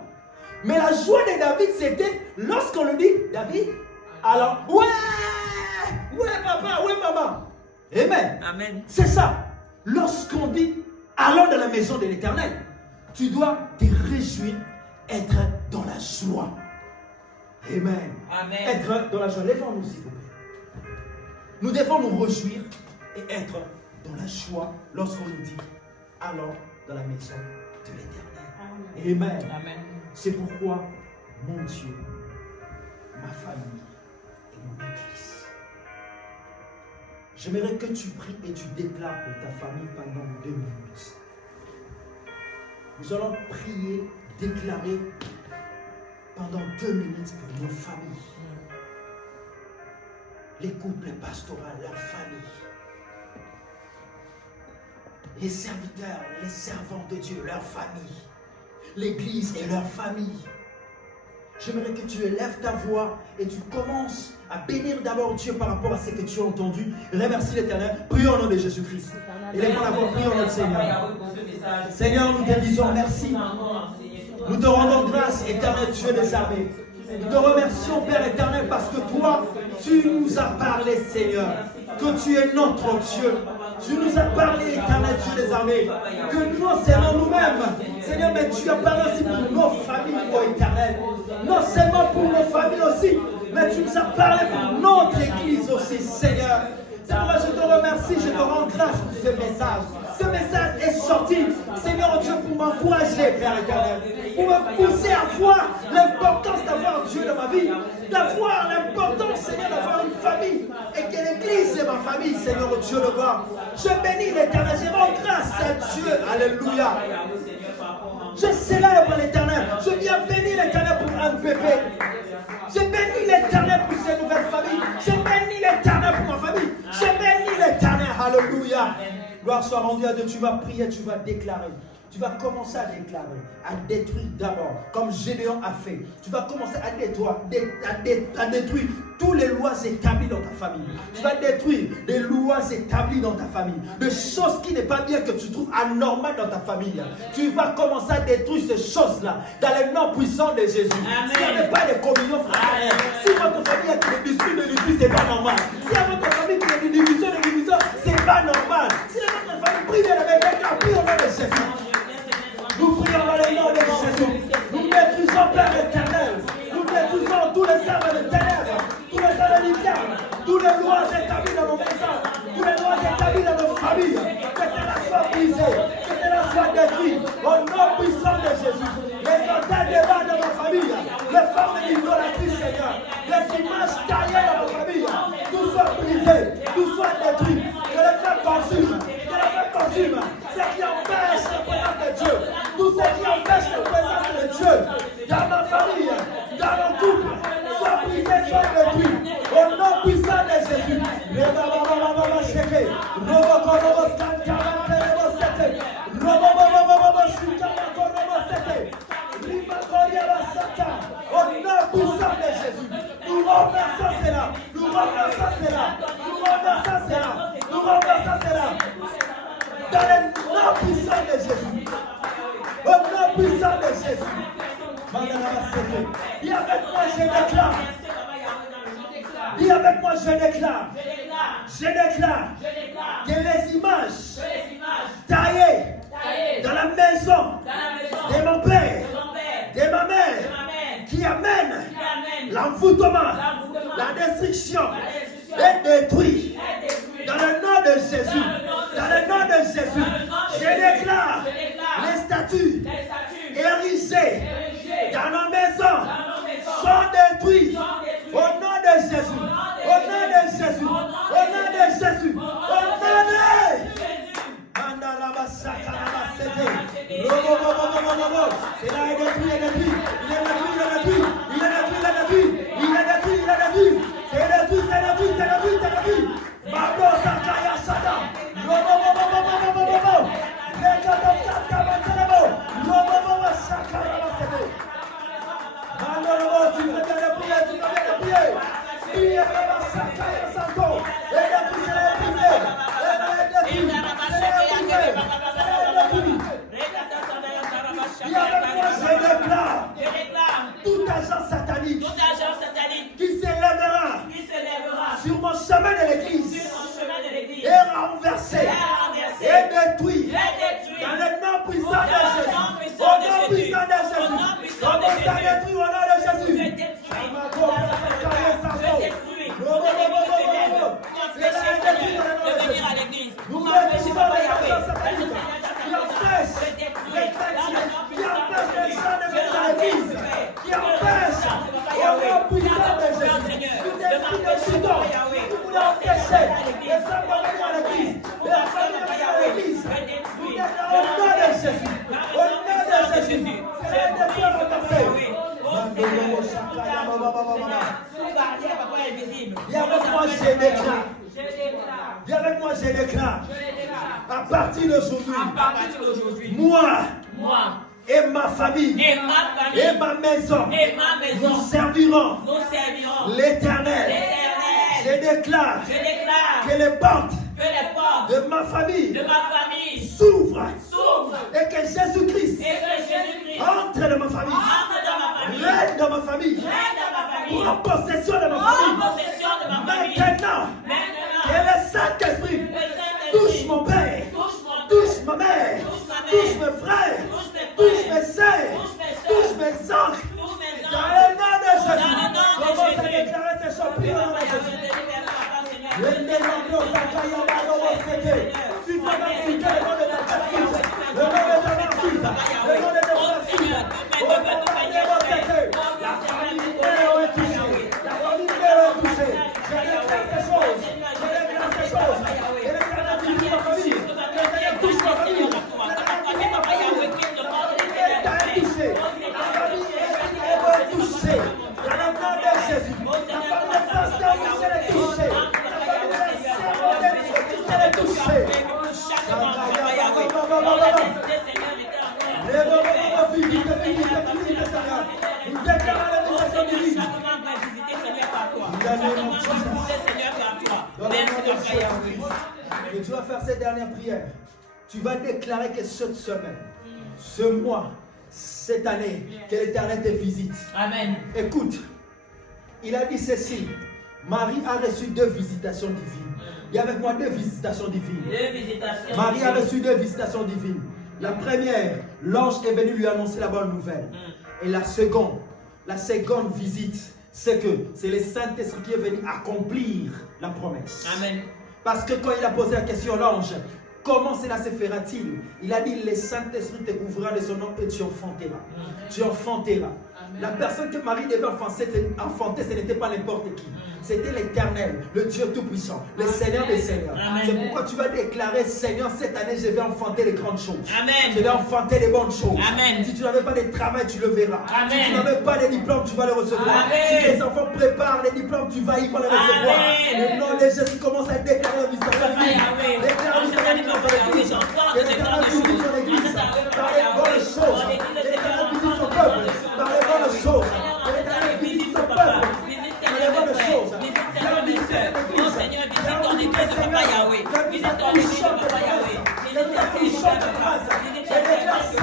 Mais la joie de David, c'était lorsqu'on lui dit, David, alors, ouais papa, ouais maman. Amen. Amen. C'est ça. Lorsqu'on dit, allons dans la maison de l'Éternel, tu dois te réjouir, être dans la joie. Amen. Amen. Être dans la joie. Lèvons-nous, s'il vous plaît. Nous devons nous réjouir et être dans la joie lorsqu'on nous dit, allons dans la maison de l'Éternel. Amen. Amen. C'est pourquoi, mon Dieu, ma famille et mon église. J'aimerais que tu pries et tu déclares pour ta famille pendant 2 minutes. Nous allons prier, déclarer pendant 2 minutes pour nos familles. Les couples pastoraux, leurs familles. Les serviteurs, les servants de Dieu, leurs familles. L'église et leur famille. J'aimerais que tu élèves ta voix et tu commences à bénir d'abord Dieu par rapport à ce que tu as entendu. Remercie l'Éternel. Prions au nom de Jésus-Christ. Élèvons la voix, prions notre Seigneur. Seigneur, nous te disons merci. Nous te rendons grâce, Éternel Dieu des armées. Nous te remercions, Père éternel, parce que toi, tu nous as parlé, Seigneur. Que tu es notre Dieu. Tu nous as parlé, Éternel Dieu des armées, que nous seulement nous-mêmes, Seigneur, mais tu as parlé aussi pour nos familles, ô Éternel. Non seulement pour nos familles aussi, mais tu nous as parlé pour notre Église aussi, Seigneur. C'est pourquoi je te remercie, je te rends grâce pour ce message. Ce message est sorti, Seigneur Dieu, pour m'encourager, Père éternel, pour me pousser à voir l'importance d'avoir Dieu dans ma vie, d'avoir l'importance, Seigneur, d'avoir une famille, et que l'Église est ma famille, Seigneur Dieu de gloire. Je bénis l'Éternel, je rends grâce à Dieu, alléluia. Je célèbre l'Éternel, je viens bénir l'Éternel pour un bébé. Je bénis l'Éternel pour ces nouvelles familles. Je bénis l'Éternel pour ma famille. Je bénis l'Éternel, alléluia. Gloire soit rendue à Dieu, tu vas prier, tu vas déclarer. Tu vas commencer à déclarer, à détruire d'abord, comme Gédéon a fait. Tu vas commencer à détruire toutes les lois établies dans ta famille. Tu vas détruire des lois établies dans ta famille. Des choses qui n'est pas bien, que tu trouves anormales dans ta famille. Tu vas commencer à détruire ces choses-là dans le nom puissant de Jésus. S'il n'y avait pas de communion fraternelle, si votre famille a des disputes de l'Église, c'est pas normal. Si à votre famille il y a des divisions, c'est pas normal. Si votre famille prie de la même prie au nom de Jésus. Nous prions dans le nom de Jésus. Nous détruisons, Père éternel. Nous détruisons tous les œuvres de ténèbres, tous les œuvres du diable, toutes les lois établies dans nos maisons, toutes les lois établies dans nos familles. Que cela soit brisé, que cela soit détruit. Au nom puissant de Jésus. Les hôtels de bas dans nos familles, les formes d'idolâtrie, Seigneur, les images taillées dans nos familles, tout soit brisé, tout soit détruit. Que le feu consume, que le feu consume ce qui empêche la présence de Dieu, tout ce qui empêche la présence de Dieu dans ma famille, dans mon couple, soit brisé, soit détruit. Au nom puissant de Jésus. Au nom puissant de Jésus. Nous renversons cela. Nous renversons cela. Nous renversons cela. Nous renversons cela. Dans le nom puissant de Jésus. Au nom puissant de Jésus. Dis avec moi, je déclare. Dis avec moi, je déclare. Je déclare que les images taillées dans la maison de mon père, de ma mère, qui amènent l'envoûtement, la destruction, est détruite. Dans le nom de Jésus. Dans le nom de Jésus. Je déclare les statues érigées dans nos maisons sont détruites. Au nom de Jésus. Au nom de Jésus. Au nom de Jésus. Au nom de Jésus. C'est là, il est détruit, il est détruit. Il est détruit, il est détruit. Il est détruit, il est détruit. Il est détruit, il est détruit. C'est détruit, c'est détruit, c'est détruit, c'est détruit. Mando Sakaya Sada. Tu veux bien le prier, tu veux bien le prier. Il y a la Sakaya Santo. Et détruit, c'est détruit. Et détruit, je déclare tout agent satanique qui s'élèvera sur mon chemin de l'église est renversé et détruit dans le nom puissant de Jésus. Au nom puissant de Jésus. Comment ça détruit au nom de Jésus? Nous détruisons les agents sataniques qui empêchent les chrétiens, qui empêchent les gens de venir à l'église, qui empêchent au nom puissant de Jésus. Nous détruisons les chutons, nous voulons empêcher les hommes de venir à l'église, les femmes de venir à l'église. Nous détruisons au nom de Jésus. Au nom de Jésus. C'est des Dieu renversés. Viens avec moi, je déclare. Viens avec moi, je déclare. À partir d'aujourd'hui, moi et ma famille et ma maison, nous servirons l'Éternel. Je déclare que les portes de ma famille s'ouvrent et que Jésus-Christ entre dans ma famille, règne dans ma famille, prend possession de ma famille. Maintenant, que le Saint-Esprit touche mon père, touche ma mère, touche mes frères, touche mes sœurs, touche mes oncles. Dans le nom de Jésus, commence à déclarer ces choses. Prie au nom de Jésus. Le démon si tu vas citer le nom de ta fille, le nom de ta fille, le nom de ta fille, la famille est touchée, la famille est touchée. Je déclare ces choses, je déclare ces choses. Et le Canada touche ma famille, que ça touche ma famille, que ça touche ma famille. La famille est touchée, la famille est touchée. Dans le nom de Jésus, la famille de pasteur Michel est touchée. La famille de Seigneur est touchée. Et tu vas faire cette dernière prière. Tu vas déclarer que cette semaine, ce mois, cette année, que l'Éternel te visite. Amen. Écoute, il a dit ceci. Marie a reçu 2 visitations divines. Il y a avec moi 2 visitations divines. 2 visitations. Marie a reçu 2 visitations divines. La première, l'ange est venu lui annoncer la bonne nouvelle. Et la seconde visite, c'est le Saint-Esprit qui est venu accomplir la promesse. Amen. Parce que quand il a posé la question à l'ange, comment cela se fera-t-il? Il a dit, le Saint-Esprit te couvrira de son nom et tu enfanteras. Tu enfanteras. La personne que Marie devait enfanter, ce n'était pas n'importe qui. C'était l'Éternel, le Dieu Tout-Puissant, le Seigneur des Seigneurs. C'est pourquoi tu vas déclarer, Seigneur, cette année, je vais enfanter les grandes choses. Amen. Je vais enfanter les bonnes choses. Amen. Si tu n'avais pas de travail, tu le verras. Amen. Si tu n'avais pas de diplôme, tu vas le recevoir. Amen. Si tes enfants préparent les diplômes, tu vas y les recevoir. Amen. Le nom de Jésus commence à déclarer la visitation divine. Déclare la visitation de l'Église. Que l'Éternel visite son Église. Par les bonnes choses. L'Éternel visite son peuple. Par les bonnes choses. L'Éternel visite son peuple. Par les bonnes choses. Oh Seigneur, visite ton église de Papa Yahweh. Visite ton église de Papa Yahweh. Visite ton église de Papa Yahweh. Visite ton église de Papa Yahweh.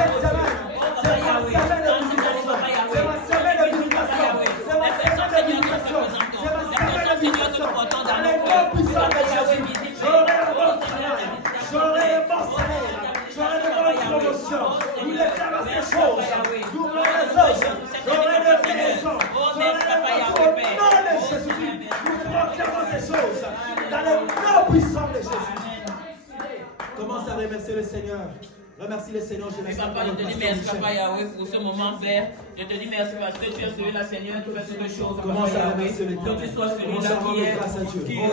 C'est ma semaine de visitation. C'est ma semaine de visitation. C'est ma semaine de visitation. Dans le nom puissant de Jésus. J'aurai un bon travail. J'aurai un bon salaire. J'aurai de bonnes promotions. Nous déclarons ces choses. Nous les choses. J'aurai de maisons. J'aurai de nom de Jésus. Nous proclamons ces choses. Dans le nom puissant de Jésus. Commence à remercier le Seigneur. Remercie le Seigneur. Papa, je te dis merci, Papa Yahweh, pour ce moment, Père. Je te dis merci parce que tu es celui-là, Seigneur, qui fait toutes choses. Commence à remercier le Que tu sois celui-là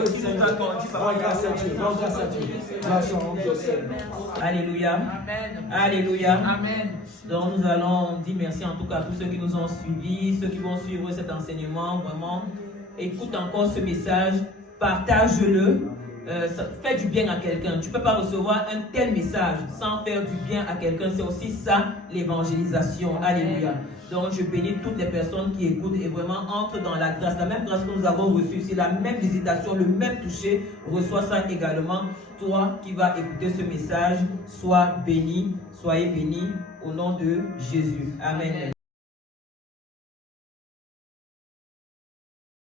qui nous accorde. Rends grâce à Dieu. Rends grâce à Dieu. Grâce à Dieu, Seigneur. Alléluia. Amen. Alléluia. Amen. Donc nous allons dire merci en tout cas à tous ceux qui nous ont suivis, ceux qui vont suivre cet enseignement. Vraiment, écoute encore ce message, partage-le. Fais du bien à quelqu'un. Tu ne peux pas recevoir un tel message sans faire du bien à quelqu'un. C'est aussi ça l'évangélisation. Alléluia. Donc je bénis toutes les personnes qui écoutent et vraiment entrent dans la grâce. La même grâce que nous avons reçue, c'est la même visitation, le même toucher. Reçois ça également. Toi qui vas écouter ce message, sois béni, soyez béni au nom de Jésus. Amen.